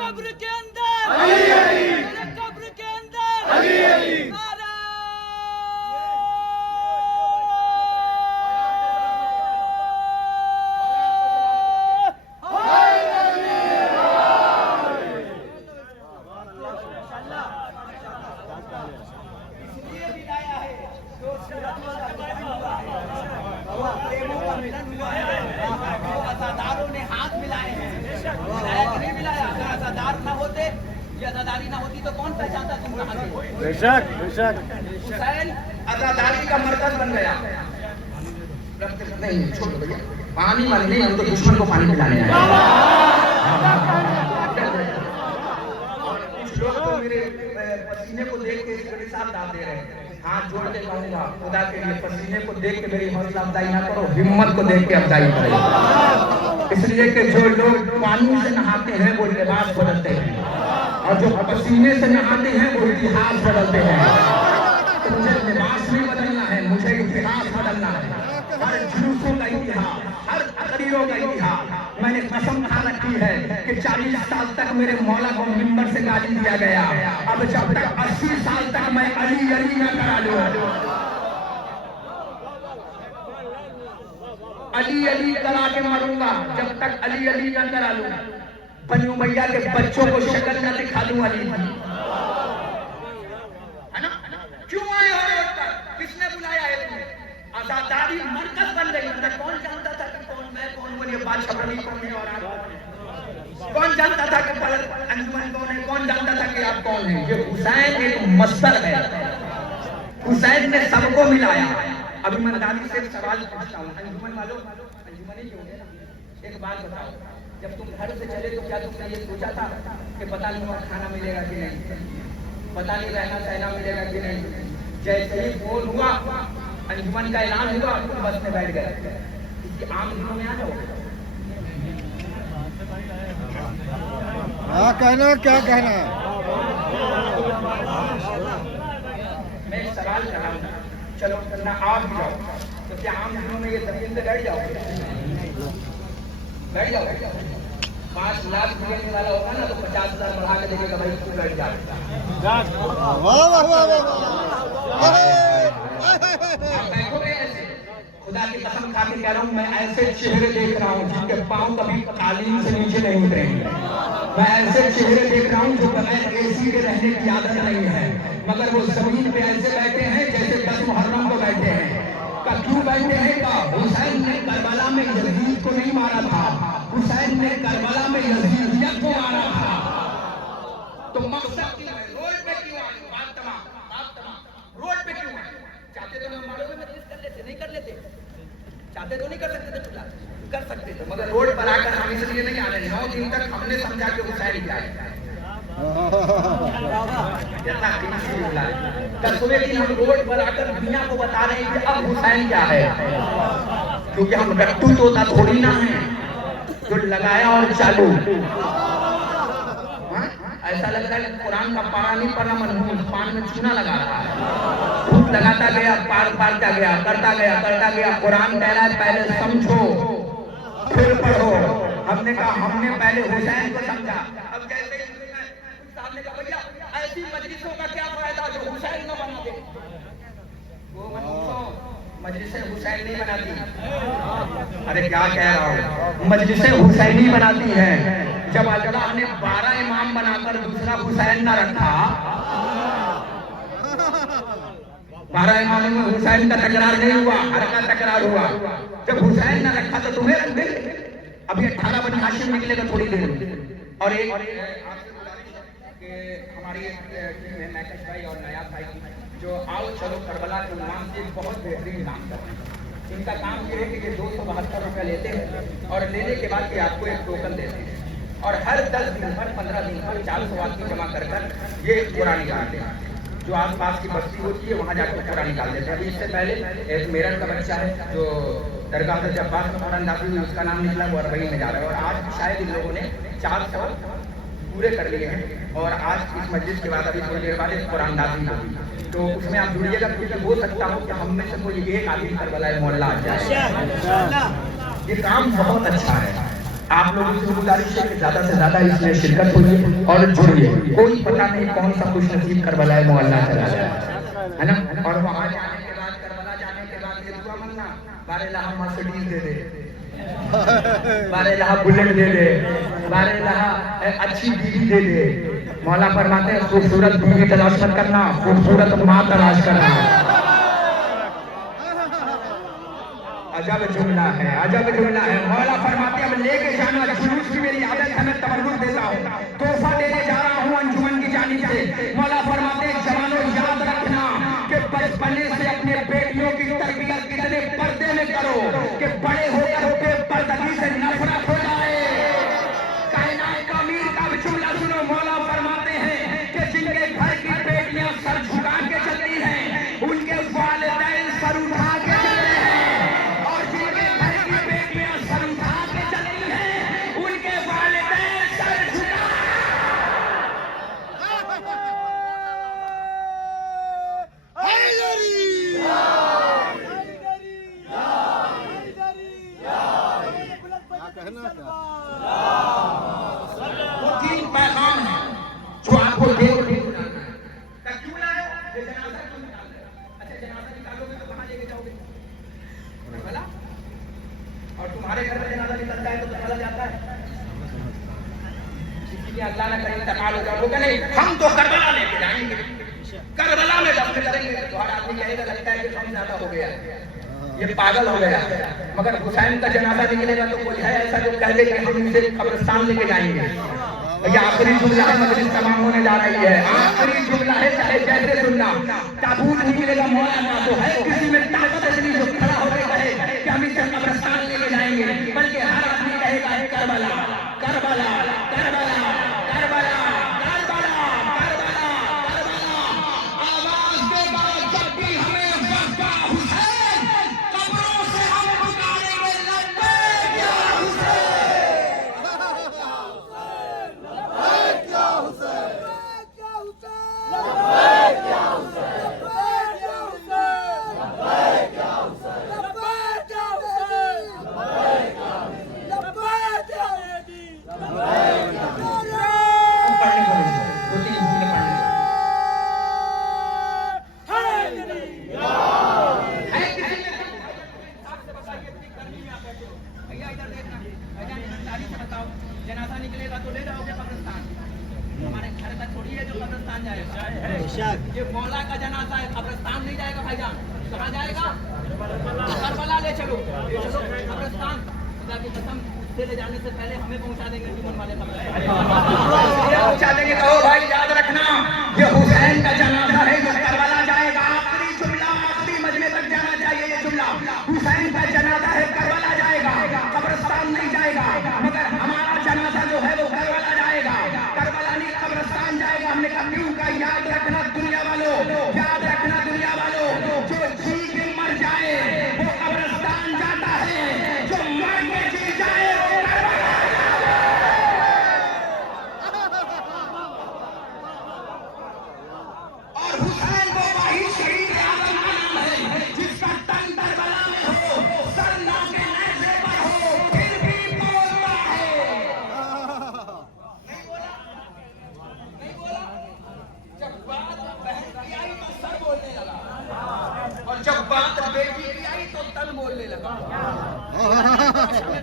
कब्र के अंदर, कब्र के अंदर आजादारी ना होती तो कौन पहचानता तुम कहाँ थे? बेशक बेशक। हुसैन आजादारी का मरकज बन गया। नहीं छोड़ भैया, पानी मांगने हम तो दुश्मन को पानी पिलाने आए। कुछ लोग तो मेरे पसीने को देख के बड़ी साथ डाल दे रहे हैं। हाथ जोड़ के कहूंगा खुदा के लिए पसीने को देख के मेरी हौसला अफजाई ना करो, हिम्मत को देख के अफजाई करो। इसलिए कि जो लोग पानी से नहाते हैं वो लिबास बदलते हैं, और जो पसीने से नहाते हैं वो इतिहास बदलते हैं। तो मुझे लिबास नहीं बदलना है, मुझे इतिहास बदलना है। हर जुलूसों का इतिहास, हर तकरीरों का इतिहास। मैंने कसम खा रखी है कि 40 साल तक मेरे मौला को मिंबर से गाली दिया गया, अब जब तक 80 साल तक मैं अली अली न करा लूं, अली अली करा के मरूंगा जब तक अली अली न करा लूं। बनी उमैया के बच्चों को शक्ल न दिखा दूं अली की, है ना? क्यों आए हो रोड पर? किसने बुलाया है तुम्हें? आजादारी मरकज बन गई। मतलब कौन जानता था कि कौन मैं कौन हूं, ये बात छपरी कौन है और आप कौन है? कौन जानता था कि अंजुमन कौन है? कौन जानता था कि आप कौन है? ये हुसैन एक मस्तर है। हुसैन ने सबको मिलाया। अब ईमानदारी से एक सवाल पूछता हूँ, अंजुमन वालों, अंजुमन ही क्यों है ना? एक बात बताओ, जब तुम घर से चले तो क्या तुमने ये सोचा था कि पता नहीं वहाँ खाना मिलेगा कि नहीं, पता नहीं रहना सहना मिलेगा कि नहीं? जैसे ही फोन हुआ, अंजुमन का ऐलान हुआ, तुम बस में बैठ गए। इसकी आम दिनों में आ जाओ। हाँ कहना, क्या कहना? मैं एक सवाल कर रहा हूँ, चलो ना आप भी जाओ, तो क्या आम दिनों में ये जमीन पे बैठ जाओ? बैठ जाओ। 5 लाख मिलने वाला होगा ना तो 50,000 बढ़ा के देखेगा भाई तू बैठ जा। बैठोगे ऐसे? खुदा की कसम खा के कह रहा हूँ, मैं ऐसे चेहरे देख रहा हूँ जिनके पाँव कभी कालीन से नीचे नहीं उतरेंगे। मैं ऐसे चेहरे देख रहा हूँ जो बगैर एसी के रहने की आदत नहीं है, मगर वो जमीन पे ऐसे बैठे हैं जैसे 10 मुहर्रम को बैठे हैं। का क्यों बैठे हैं? का हुसैन ने करबला में यजीद को नहीं मारा था, हुसैन ने करबला में यजीदियत को मारा था। तो मकसद क्या है? रोड पे क्यों आए? बात तमाम रोड पे क्यों आए? चाहते तो हम मालूम है मजलिस कर लेते, नहीं कर लेते? चाहते तो नहीं कर सकते थे, खुला कर सकते थे, मगर रोड पर आकर हम इसलिए नहीं आ रहे। 9 दिन तक हमने समझा कि हुसैन क्या है। दसवें दिन हम रोड पर आकर दुनिया को बता रहे हैं कि अब हुसैन क्या है, क्योंकि हम रट्टू तोता थोड़ी ना है जो लगाया और चालू। ऐसा लगता है कुरान का पारा नहीं पढ़ना, मनहूस पान में चूना लगा रहा है, खूब लगाता गया, पार पारता गया, करता गया। कुरान कह रहा है पहले समझो फिर पढ़ो। हमने कहा हमने पहले हुसैन को समझा। अब कहते सामने का भैया ऐसी मजलिसों का क्या फायदा जो हुसैन न बना दे। वो मजलिसें हुसैन नहीं बनाती। अरे क्या कह रहा हूँ, मजलिसें हुसैन ही बनाती हैं। जब अल्लाह ने 12 इमाम बनाकर दूसरा हुसैन न रखा, 12 इमामों में हुसैन का तकरार नहीं हुआ, हर का तकरार हुआ। जब हुसैन न रखा तो तुम्हें रख दे। अभी 18 बनी हाशिम निकलेगा थोड़ी देर में। और एक हमारी मैकेश भाई और नया भाई जो आओ चलो करबला के नाम से बहुत बेहतरीन काम कर रहे हैं। इनका काम ये है कि ये 272 रुपया लेते हैं और लेने के बाद ये आपको एक टोकन देते हैं और हर 10 दिन हर 15 दिन हर 400 आदमी जमा कर ये कूड़ा निकालते हैं। जो आस पास की बस्ती होती है वहाँ जाकर कूड़ा निकाल देते हैं। अभी इससे पहले एक मेरठ का बच्चा है जो दरगाह से जब बात में कुरान दाखिल हुई, उसका नाम निकला, वो अरबई में जा रहा है। और आज शायद इन लोगों ने 400 पूरे कर लिए हैं और आज इस मस्जिद के बाद अभी थोड़ी देर बाद एक कुरान दाखिल होगी, तो उसमें आप जुड़िएगा क्योंकि हो सकता हो कि हम में से कोई एक आदमी करबला मोहल्ला आ जाए। ये काम बहुत अच्छा है। आप लोगों से गुजारिश है कि ज्यादा से ज्यादा इसमें शिरकत होइए और जुड़िए। कोई पता नहीं कौन सा खुश नसीब करबला मोहल्ला चला जाए, है ना। और वहाँ जाने के बाद, करबला जाने के बाद ये दुआ मांगना, 12 लाख मर्सिडीज दे दे, 12 लाख बुलेट दे दे, 12 लाख अच्छी बीवी दे दे। मौला फरमाते हैं खूबसूरत बीवी तलाश मत करना, खूबसूरत माँ तलाश करना। अजब जुमला है, अजब जुमला है। मौला फरमाते अब लेके जाना जुलूस की मेरी आदत है, मैं तवज्जुह देता हूँ, तोहफा देने जा रहा हूँ अंजुमन की जानिब से। मौला फरमाते जवानों याद रखना कि बचपने से अपने बेटियों की तरबियत कितने पर्दे में करो कि बड़े होकर होके पर्दगी से नफरत हो जाए। कायनात का अमीर का भी जुमला सुनो। मौला फरमाते हैं कि जिनके घर की बेटियां सर झुका के चलती हैं उनके वालिदैन सर उठा के चल रहे हैं, और जिनके घर की बेटियां सर उठा के चलती हैं उनके वालिदैन सर झुका। वो 3 पैगाम है जो आपको दे क्यों लाए? ये जनाजा क्यों निकाल रहे हो? अच्छा जनाजा निकालोगे तो कहाँ लेके जाओगे? करबला। और तुम्हारे घर में जनाजा निकलता है तो करबला जाता है। इसलिए अल्लाह ने कहीं तकाल हो जाओगे नहीं, हम तो करबला लेके जाएंगे, करबला में दफन करेंगे। तो हर आदमी कहेगा लगता है कि हम ज्यादा हो गया, ये पागल हो गया। मगर हुसैन का जनाजा निकलेगा तो कोई है ऐसा जो कह दे कि हम इसे कब्रिस्तान लेके जाएंगे। ये आखिरी जुमला है, मजलिस तमाम होने जा रही है। आखिरी जुमला है, चाहे जैसे सुनना। ताबूत निकलेगा मौलाना तो है किसी में ताकत इतनी जो खड़ा होकर कहे कि हम इसे कब्रिस्तान लेके जाएंगे, बल्कि हर आदमी कहेगा Karbala Karbala Karbala Karbala Karbala Karbala Karbala. आवाज देगा जब भी हमें वक्त हुसैन, कब्रों से हम पुकारेंगे लब्बैक या हुसैन, लब्बैक या हुसैन, लब्बैक या हुसैन, लब्बैक या हुसैन, लब्बैक या हुसैन, लब्बैक या हुसैन, लब्बैक या हुसैन, लब्बैक या हुसैन, लब्बैक या हुसैन। पढ़ने को दो 3 जुमले पढ़ने है किसी में आपसे बताइए इतनी गर्मी में आप बैठे हो। भैया इधर देखना, भैया ईमानदारी से बताओ, जनाजा निकलेगा तो ले जाओगे कब्रिस्तान? हमारे घर का थोड़ी है जो कब्रिस्तान जाएगा। ये मौला का जनाजा है, कब्रिस्तान नहीं जाएगा भाईजान। कहाँ जाएगा? करबला ले चलो कब्रिस्तान। खुदा की कसम उससे ले जाने से पहले हमें पहुंचा देंगे जुम्मन वाले पहुंचा देंगे। कहो भाई याद रखना ये हुसैन का जनाजा है जो करबला जाएगा। आखिरी जुमला, आखिरी मजमे तक जाना चाहिए ये जुमला। हुसैन का जनाजा है, करबला जाएगा, कब्रिस्तान नहीं जाएगा। मगर हमारा जनाजा जो है वो करबला जाएगा, करबला नहीं कब्रिस्तान जाएगा। हमने कहा क्यों का याद रखना दुनिया वालों, याद रखना दुनिया वालों, जो जी के मर जाए वो कब्रिस्तान जाता है, जो मर के जी जाए वो करबला।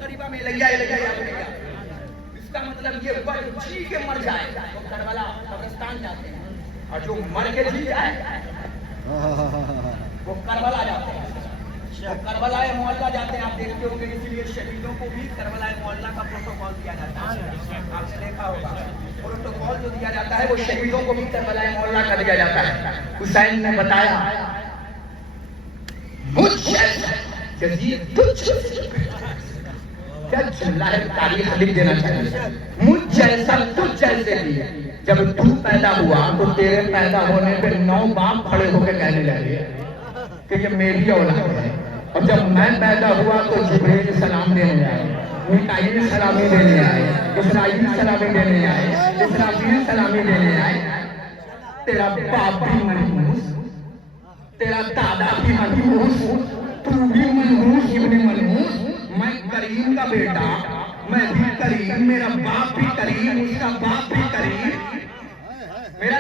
गरीबा में लग जाए इसका मतलब ये हुआ जो जी के मर जाए तो करबला कब्रिस्तान जाते हैं, और जो मर के जी जाए वो करबला जाते हैं। वो करबला मोहल्ला जाते हैं, आप देखते होंगे, इसीलिए शहीदों को भी करबला मोहल्ला का प्रोटोकॉल दिया जाता है। आपने देखा होगा प्रोटोकॉल जो दिया जाता है वो शहीदों को भी करबला मोहल्ला का दिया जाता है। हुसैन ने बताया मुझ जदीद क्या जुमला है, तारीख लिख देना चाहिए। मुझ जैसा तुझ जैसे भी, जब तू पैदा हुआ तो तेरे पैदा होने पे 9 बाप खड़े होकर कहने लगे कि ये मेरी औलाद है, और जब मैं पैदा हुआ तो जिब्रील सलाम देने आए, मिकाईल सलामी देने आए, इस्राईल सलामी देने आए, इसराफील सलामी देने आए। तेरा बाप भी मनहूस, तेरा दादा भी मनहूस, तू भी मनहूस इब्ने मनहूस, मैं करीम का बेटा, मैं भी करीम, मेरा बाप भी करीम, उसका बाप भी करीम, मेरा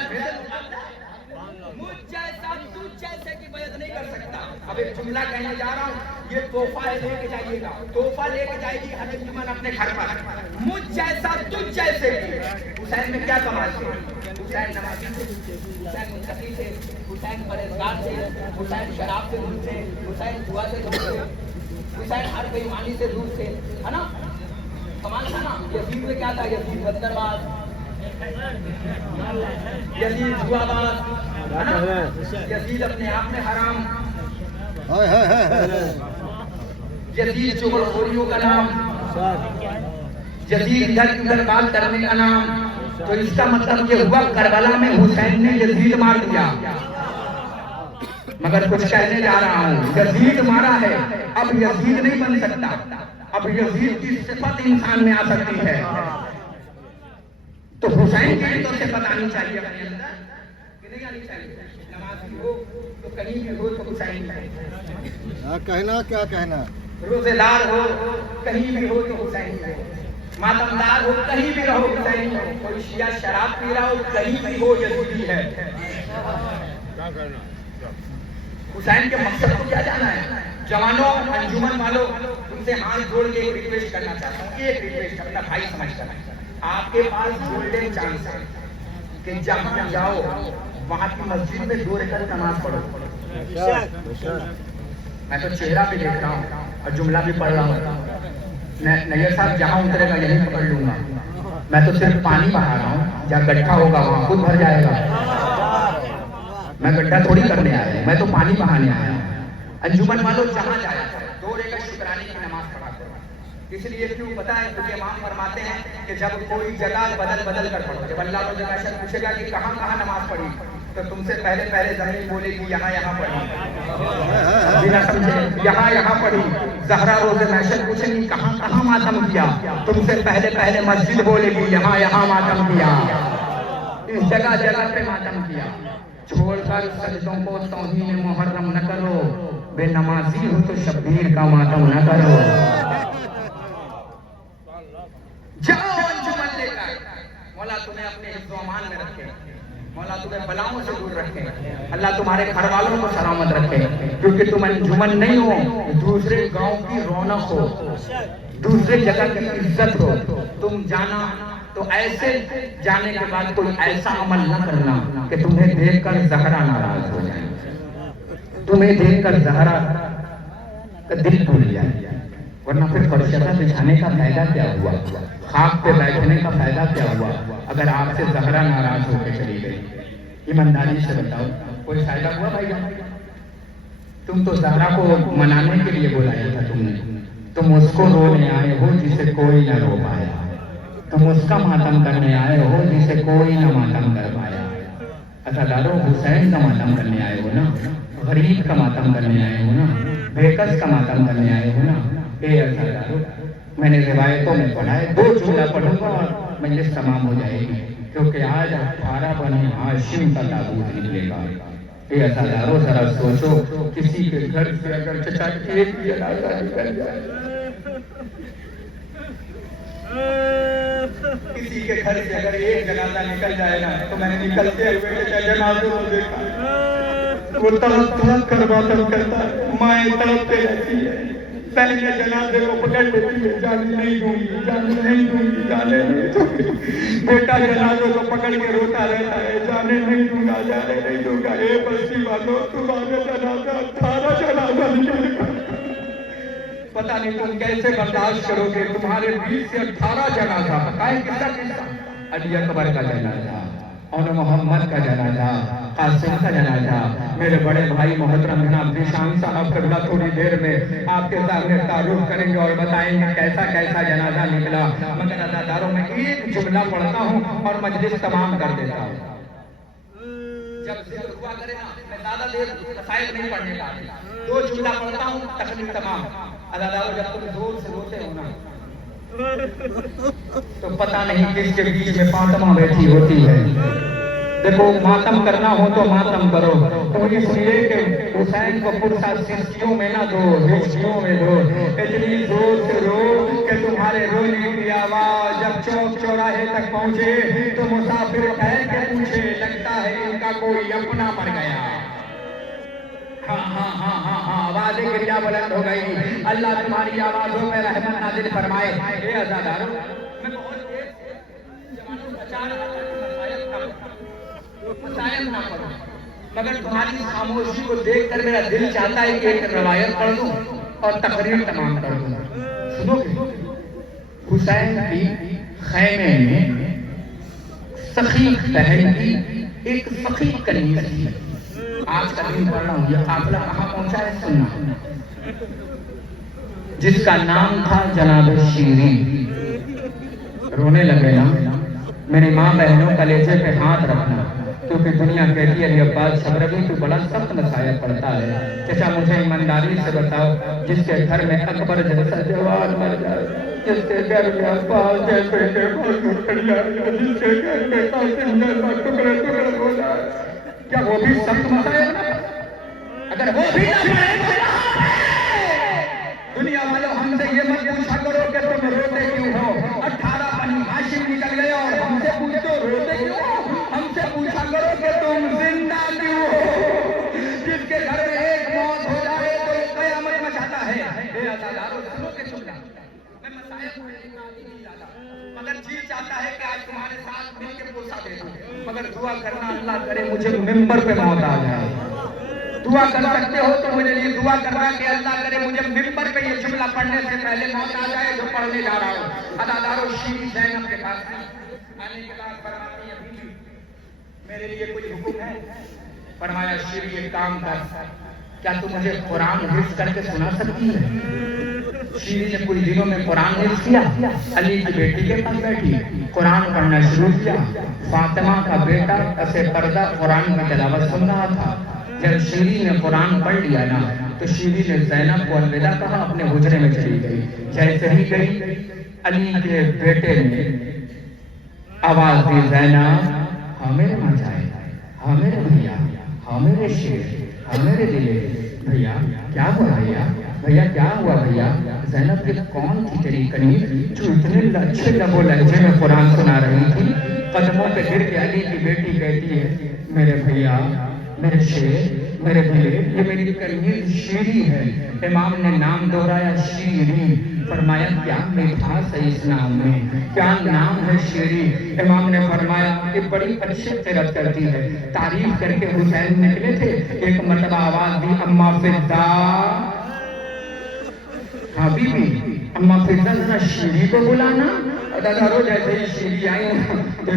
मुझ जैसा तू जैसे की बयान नहीं कर सकता। अब एक जुमला कहने जा रहा हूँ, ये तोहफा है, लेके जाइएगा, तोहफा लेके जाएगी हर अंजुमन अपने घर पर। मुझ जैसा तू जैसे की। हुसैन में क्या कमाल थे? हुसैन नमाजी थे, हुसैन मुत्तकी थे, हुसैन परहेजगार थे, हुसैन शराब से दूर थे, हुसैन जुआ से दूर थे, हुसैन हर बेईमानी से दूर थे, है ना? कमाल था ना। यजीद में क्या था? यजीद बदतरबाज, यजीद जुआबाज, है ना? यजीद अपने आप में हराम, यजीद चुगलखोरियों का नाम, यजीद इधर उधर बात करने का नाम। तो इसका मतलब ये हुआ करबला में हुसैन ने यजीद मार दिया। मगर कुछ कहने जा रहा हूँ, यजीद मारा है, अब यजीद नहीं बन सकता। अब यजीद की सिफत इंसान में आ सकती है, तो हुसैन की तो सिफत आनी चाहिए अपने अंदर कि नहीं आनी चाहिए? नमाजी हो तो कहीं भी हो तो हुसैन है, क्या कहना, रोजेदार हो कहीं भी हो तो हुसैन है, मातमदार हो कहीं भी रहो हुसैन हो, कोई शिया शराब पी रहा हो कहीं भी हो यजीदी है। हुसैन के मकसद को क्या जाना है? जवानों, अंजुमन वालों, तुमसे हाथ जोड़ के एक रिक्वेस्ट करना चाहता हूँ, एक रिक्वेस्ट अपना भाई समझकर, आपके पास गोल्डन चांस है कि जहाँ जाओ वहाँ की मस्जिद में 2 रकात नमाज पढ़ो। मैं तो चेहरा भी देख रहा हूँ और जुमला भी पढ़ रहा हूँ। नैयर साहब जहाँ उतरेगा यही पकड़ लूंगा, मैं तो सिर्फ पानी बहा रहा हूँ, जहाँ गड्ढा होगा वहाँ खुद भर जाएगा। मैं गड्ढा थोड़ी करने आया हूँ, मैं तो पानी बहाने आया हूँ। अंजुमन वालों जहाँ जाए 2 रकात शुक्राने की नमाज पढ़ा करो। इसलिए क्यों पता है? क्योंकि इमाम फरमाते हैं कि जब कोई जगह बदल कर पढ़ो, जब अल्लाह को जब पूछेगा कि कहाँ कहाँ नमाज पढ़ी, तो तुमसे पहले जमीन बोलेगी यहाँ पढ़ी, बिना समझे यहाँ पढ़ी। ज़हरा रोज़े महशर पूछेगी कहाँ कहाँ मातम किया, तुमसे पहले मस्जिद बोलेगी यहाँ मातम किया, इस जगह पे मातम किया। छोड़कर सजदों को तौहीन मुहर्रम न करो, बेनमाजी हो तो शब्बीर का मातम न करो। जाओ अंजुमन लेकर, मौला तुम्हें अपने हिफ्ज़-ओ-अमान में रखे, मौला तुम्हें बलाओं से दूर रखे, अल्लाह तुम्हारे घर वालों को सलामत रखे। क्योंकि तुम अंजुमन नहीं हो, दूसरे गांव की रौनक हो, दूसरे जगह की इज्जत हो। तुम जाना तो ऐसे जाने के बाद कोई ऐसा अमल न करना कि तुम्हें देखकर ज़हरा नाराज हो जाए, तुम्हें देखकर ज़हरा का दिल टूट जाए, वरना फिर फरशता बिछाने का फायदा क्या हुआ, खाक पे बैठने का फायदा क्या हुआ अगर आपसे ज़हरा नाराज होकर चली गई। ईमानदारी से बताओ, कोई फायदा हुआ भाई? तुम तो ज़हरा को मनाने के लिए बुलाया था तुमने, तुम उसको रोने आए हो जिसे कोई न रो पाया, तुम उसका मातम करने आए हो जिसे कोई न मातम कर पाया। अज़ादारों, हुसैन का मातम करने आए हो ना, गरीब का मातम करने आए हो ना, बेकस का मातम करने आए हो ना। ए अज़ादारों, मैंने रिवायतों में पढ़ा है, 2 जुमला पढ़ूंगा और मजलिस तमाम हो जाएगी, क्योंकि आज 18 बने हाशिम का ताबूत निकलेगा। ए अज़ादारों, जरा सोचो, किसी के घर से अगर चचा एक जनाजा निकल जाए, किसी के घर से अगर एक जनाजा निकल जाए ना, तो मैंने निकलते हुए जनाजों को देखा, वो तड़प कर बातम करता है, माएँ तड़पते रहती है, पहले जनाजे को पकड़ लेती है, जाने नहीं दूंगी, जाने नहीं दूंगी, जाने नहीं दूंगी। बेटा जनाजे को पकड़ के रोता रहता है, जाने नहीं दूंगा, जाने नहीं दूंगा। ए बस्ती वालों, तुम्हारे जनाजा 18 जनाजा निकलेगा। पता नहीं तुम कैसे बर्दाश्त करोगे, तुम्हारे 20 से 18 जनाजा। बताए किसका किस्सा? अली अकबर का जनाजा और मोहम्मद का जनाजा, कासिम का जनाजा। मेरे बड़े भाई मोहतरम जनाब निशान साहब कबला थोड़ी देर में आपके सामने तारुफ करेंगे और बताएंगे कैसा कैसा जनाजा निकला। मगर अज़ादारों में एक जुमला पढ़ता हूँ और मजलिस तमाम कर देता हूँ। जब जिक्र हुआ करे ना, मैं ज्यादा देर रसायन नहीं पढ़ने का, 2 जुमला पढ़ता हूँ, तकलीफ तमाम। अज़ादारों जब तुम जोर से रोते हो ना तो पता नहीं किसके बीच में फातिमा बैठी होती है। देखो, मातम करना हो तो मातम करो, तो इसलिए कि हुसैन को पुरसा सिस्कियों में ना दो, रिश्तियों में दो। इतनी जोर से रो कि तुम्हारे रोने की आवाज जब चौक चौराहे तक पहुंचे तो मुसाफिर ठहर के पूछे, लगता है इनका कोई अपना मर गया। हाँ हाँ हाँ हाँ हाँ, आवाज़ें गिरिया बुलंद हो गई। अल्लाह तुम्हारी आवाज़ों में रहमत नाज़िल फरमाए। ये अज़ादारों, मैं बहुत देर से जवानों बचा रहा था कि मसाइल ना पढ़ूं, मगर तुम्हारी खामोशी को देखकर मेरा दिल चाहता है कि एक रवायत पढ़ दूं और तकरीर तमाम कर दूं। सुनोगे? हुसैन की खैमे में सखी बहन की एक सखी कनीज थी। आज का दिन पढ़ रहा हूँ, यह काफिला कहाँ पहुंचा है सुनना। जिसका नाम था जनाब शीरी। रोने लगे ना, मेरी माँ बहनों कलेजे पे हाथ रखना, क्योंकि दुनिया कहती है अब्बास शबरगी तू बड़ा सख्त मसाया पड़ता है। चाचा मुझे ईमानदारी से बताओ, जिसके घर में अकबर जैसा जवान मर जाए, जिसके घर में अब्बास जैसे के जिसके घर में कासिम जैसा टुकड़े टुकड़े हो जाए, क्या वो भी सख्त मसाया? अगर वो भी ना पड़े दुनिया वालों, हमसे ये मत पूछा करो कि तुम रोते क्यों हो। 18 बनी हाशिम निकल गए और हमसे पूछते हो रोते क्यों हो। हमसे पूछा करो कि तुम जिंदा क्यों हो। जिसके घर में एक मौत हो जाए तो कयामत मचाता है। हे अज़ादारों, सुनो के सुनना, मैं मसाया पढ़ने का आदमी नहीं डाला, मगर जी चाहता है कि आज तुम्हारे साथ मिलकर पोसा दे दूं। मगर दुआ करना, अल्लाह करे मुझे मिंबर पे मौत आ जाए। दुआ कर सकते हो तो मुझे ये दुआ करना कि अल्लाह करे मुझे मिंबर पे ये जुमला पढ़ने से पहले मौत आ जाए जो पढ़ने जा रहा हूँ। अज़ादारों, शीरी ज़ैनब के पास आने के बाद फरमाती है, बीवी मेरे लिए कोई हुक्म है? फरमाया, शीरी एक काम कर, क्या तू मुझे कुरान हिफ्ज़ करके सुना सकती है? शीरी ने कुछ दिनों में कुरान हिफ्ज़ किया। अली की बेटी के पास बैठी कुरान पढ़ना शुरू किया। फातिमा का बेटा ऐसे पर्दा कुरान की तिलावत सुन रहा था। जब शीरी ने कुरान पढ़ लिया ना, तो शीरी ने ज़ैनब को अलविदा कहा, अपने हुजरे में चली गई। जैसे ही गई, अली के बेटे ने आवाज दी, ज़ैनब, हाँ मेरे मचाए, हाँ मेरे भैया, हाँ मेरे शेर, हाँ मेरे दिले। भैया क्या हुआ भैया? भैया क्या हुआ भैया? ज़ैनब की कौन थी तेरी कनीज जो इतने अच्छे लबो लहजे में कुरान सुना रही थी? कदमों पे गिर के अली की बेटी कहती है, मेरे भैया, मेरे शेर, मेरे दिले, ये मेरी कनीज शीरी है। इमाम ने नाम दोहराया, शीरी। फरमाया, क्या मिठास है इस नाम में, क्या नाम है शीरी। इमाम ने फरमाया कि बड़ी अच्छी किरत करती है। तारीफ करके हुसैन निकले थे, एक मरतबा आवाज दी, अम्मा फिद्दा। हाँ बीबी, अम्मा फिद्दा जरा शीरी को बुलाना। अज़ादारों, जैसे ही शीरी आई तो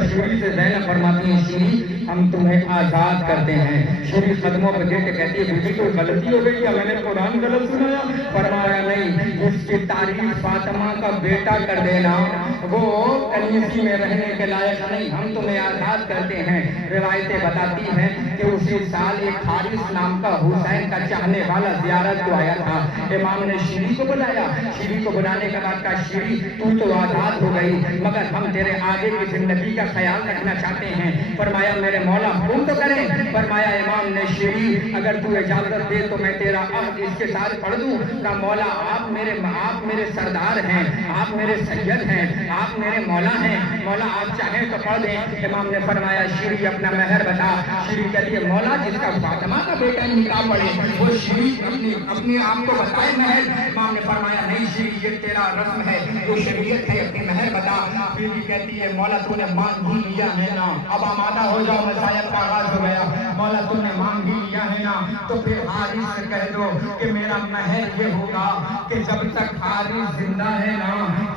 शीरी से ज़ैनब फरमाती है, शीरी हम तुम्हें आज़ाद करते हैं। शीरी कदमों पर गिर के कहती है, बीबी कोई गलती हो गई क्या? मैंने कुरान गलत सुनाया? फरमाया, नहीं, जिसकी तारीफ फातिमा का बेटा कर देना वो कनीसी में रहने के लायक नहीं, हम तुम्हें आज़ाद करते हैं। रिवायतें बताती हैं कि उसी साल एक हारिस नाम का हुसैन का चाहने वाला ज़ियारत को आया था। इमाम ने शीरी को बुलाया। शीरी को बुलाने के बाद कहा, शीरी तू तो आज़ाद हो गई, मगर हम तेरे आगे की जिंदगी का ख्याल रखना चाहते हैं। फरमाया, मेरे मौला हुक्म तो करें। फरमाया इमाम ने, शीरी अगर तू इजाजत दे तो मैं तेरा अहद इसके साथ पढ़ दूं। कहा, मौला आप मेरे सरदार हैं, आप मेरे सैयद हैं, आप मेरे मौला हैं, मौला आप चाहें तो पढ़ दें। इमाम ने फरमाया, शीरी अपना महर बता। शीरी के कहती है मौला जिसका फातिमा का बेटा निकाह पड़े वो श्री अपने आप को बताए महल। इमाम ने फरमाया नहीं श्री ये तेरा रस्म है, ये शरीयत है, अपनी महल बता। बीवी कहती है मौला तूने मांग ही लिया है ना, अब आमादा हो जाओ, मसायब का आगाज हो गया। मौला तूने मांग ही लिया है ना, तो फिर हारिस से कह दो कि मेरा महल ये होगा कि जब तक हारिस जिंदा है ना,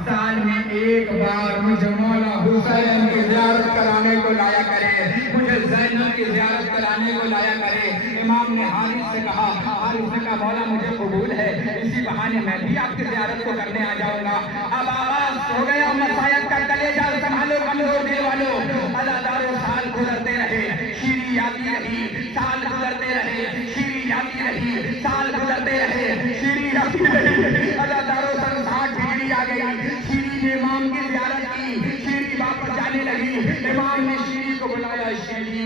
साल में एक बार मुझे मौला हुसैन की ज़ियारत कराने को लाया करे, मुझे ज़ैनब की ज़ियारत कराने को लाया करे। इमाम ने हारिस से कहा, हारिस ने कहा मौला मुझे कबूल है, इसी बहाने मैं भी आपकी ज़ियारत को करने आ जाऊंगा। अब आवाज हो गया मसायब का, कलेजा संभालो कमजोर दिल वालों। अदादारों साल गुजरते रहे, शीरी आती रही, साल गुजरते रहे, शीरी आती रही, साल गुजरते रहे, शीरी आती रही। अदादारों सन 60 शीरी आ गई, शीरी ने इमाम की ज़ियारत की, शीरी वापस जाने लगी। इमाम ने शीरी को बुलाया, शीरी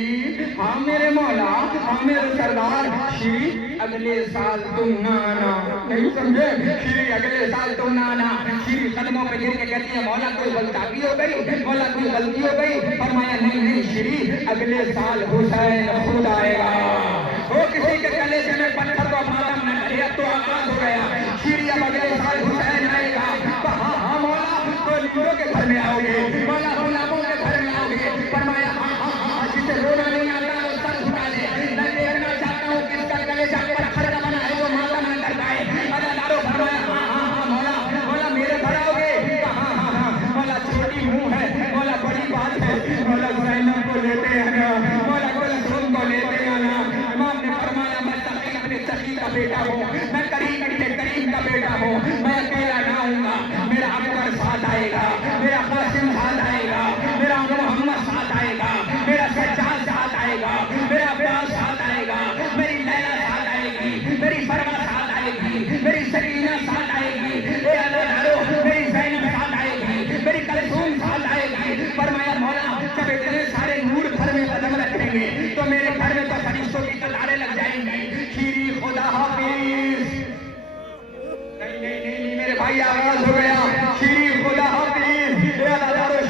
हाँ मेरे मौला, हाँ मेरे सरदार। शीरी अगले साल तुम ना आना, नहीं समझे? शीरी अगले साल तुम ना आना। शीरी कदमों पे गिर के कहती है मौला कोई गलती हो गई, मौला कोई गलती हो गई। फरमाया नहीं नहीं शीरी अगले साल हुसैन खुद आएगा। वो किसी के कलेजे में पत्थर को मालूम न करे, तो आगाज हो गया। शीरी अब अगले साल हुसैन आएगा। तो हाँ हाँ मौला तो नीलों के घर में आओगे, मौला गुलामों के घर में आओगे। फरमाया हाँ हाँ हाँ जिसे रोना नहीं आता वो सर झुका दे। मैं देखना चाहता हूँ किसका कलेजा पत्थर का बना है, वो मालूम न कर पाए। अदादारों फरमाया हाँ हाँ हाँ मौला, मौला मेरे घर आओगे। हाँ हाँ हाँ मौला छोटी मुंह है, मौला बड़ी बात है, मौला ज़ैनब को लेते आना, मौला कुलसूम को लेते आना। इमाम ने फरमाया मैं सखी अपने सखी का बेटा हूँ, मैं करीम अपने करीम का बेटा हूँ, मैं अकेला ना आऊंगा, मेरा अकबर साथ आएगा, मेरा कासिम साथ आएगा, मेरा मोहम्मद साथ आएगा, मेरा सज्जाद साथ आएगा, मेरा अब्बास साथ आएगा, मेरी लैला साथ आएगी, मेरी फरमा साथ आएगी, मेरी सकीना साथ आएगी, ए अल्लाह मेरी ज़ैनब साथ आएगी, मेरी कलसूम साथ आएगी। फरमाया मौला जब इतने सारे नूर घर में कदम रखेंगे तो मेरे घर में तो फरिश्तों की कतारें लग जाएंगी। शीरी खुदा हाफिज। नहीं मेरे भाई आवाज हो गया, शीरी खुदा हाफिज।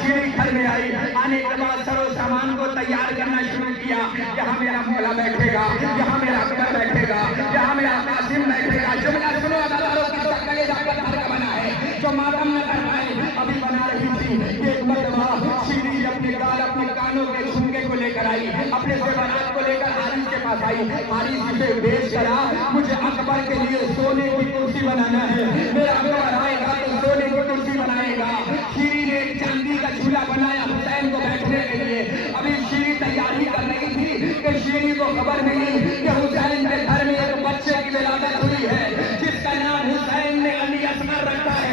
शीरी घर में आई, आने के बाद सरो सामान को तैयार करना शुरू किया। यहाँ मेरा मौला बैठेगा, यहाँ मेरा अकबर बैठेगा, यहाँ मेरा कासिम बैठेगा। जुमला सुनो अदादारों की तो कलेजा पत्थर का बना है, जो मातम न कर पाए। अभी बना रही थी एक मरतबा शीरी अपने गाल अपने कानों के झुमके को लेकर आई, अपने ज़ेवरात को लेकर हारिस के पास आई। हारिस इसे बेच करा, मुझे अकबर के लिए सोने की कुर्सी बनाना है, मेरा अकबर आएगा तो सोने की कुर्सी बनाएगा। शीरी ने एक चांदी का झूला बनाया हुसैन को बैठने के लिए। अभी शीरी तैयारी कर रही थी कि शीरी को खबर मिली कि हुसैन के घर में एक बच्चे की विलादत हुई है जिसका नाम हुसैन ने अली असगर रखा है।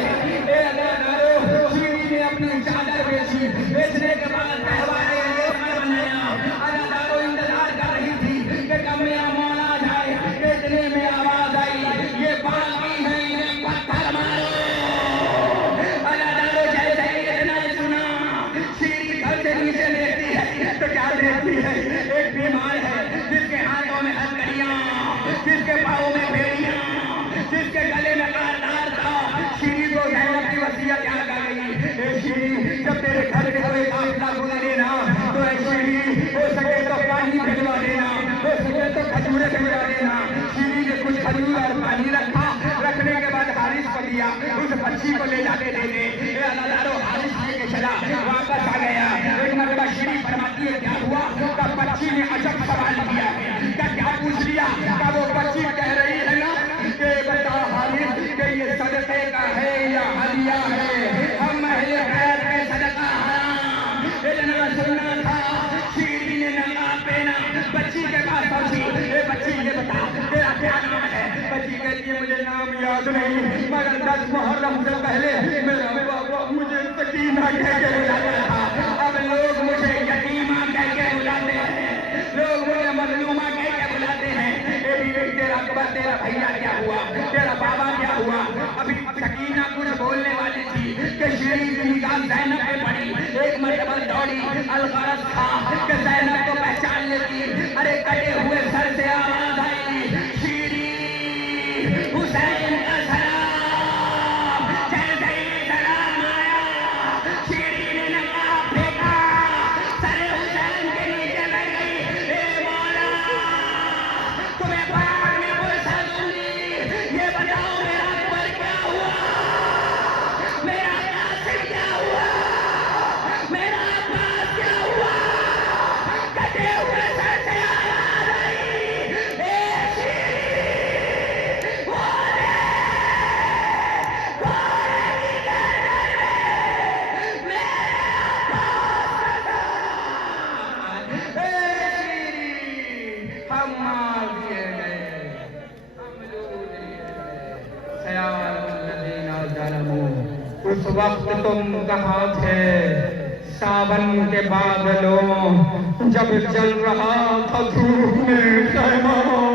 शीरी ने अपनी चादर बेची, बेचने के बाद बनाया। अदादारों इंतजार कर रही थी कि कब मेरा मौला जाए। बेचने में आवाज आई ये बाकी है, इन्हें पत्थर मारो। अदादारों जैसे ही इतना सुना शीरी घर से नीचे देखती है तो क्या देखती है, एक बीमार है जिसके हाथों में हथकड़ियां, जिसके पाँव में बेड़ियां, जिसके गले में कारदार था। शीरी को ज़ैनब की वसीयत याद आ गई, शीरी जब तेरे घर में कोई काफिला गुजरे ना तो शीरी हो सके तो पानी भिजवा देना, हो सके तो खजूरें भिजवा देना। शीरी ने कुछ खजूर और पानी रखा, रखने के बाद हारिस को दिया, उस बच्ची को ले जाके दे दे। अल्लाह हारिस लेके चला, वापस आ गया। एक मरतबा शीरी फरमाती है क्या हुआ, का बच्ची ने अजब सवाल किया है, क्या पूछ लिया, का वो बच्ची कह रही है ना कि बता हारिस कि ये सदक़े का है या हदिया है, हम महले खैर में सदका हराम इतना सुनना था। शीरी ने नकाब पहना, बच्ची के पास पहुंची, ए बच्ची ये बता तेरा क्या नाम है। बच्ची कहती है मुझे नाम याद नहीं, मगर 10 मुहर्रम से पहले मेरा बाबा मुझे सकीना कह के बुलाता था, अब लोग मुझे यतीमा कह के बुलाते हैं, लोग मुझे मजलूमा कह के बुलाते हैं। तेरा अकबर तेरा भैया क्या हुआ, तेरा बाबा क्या हुआ। अभी सकीना कुछ बोलने वाली थी कि शीरी की निगाह ज़ैनब पे पड़ी। एक मरतबा दौड़ी, अलगरज था कि ज़ैनब को पहचान लेती। अरे कटे हुए सर से आवाज आई शीरी हुसैन का सलाम। जैसे ही सलाम आया शीरी ने नकाब फेंका, सर हुसैन के नीचे बैठ गई। ए मौला उस वक्त तुम कहाँ थे सावन के बादलों जब जल रहा था धूप में खैमा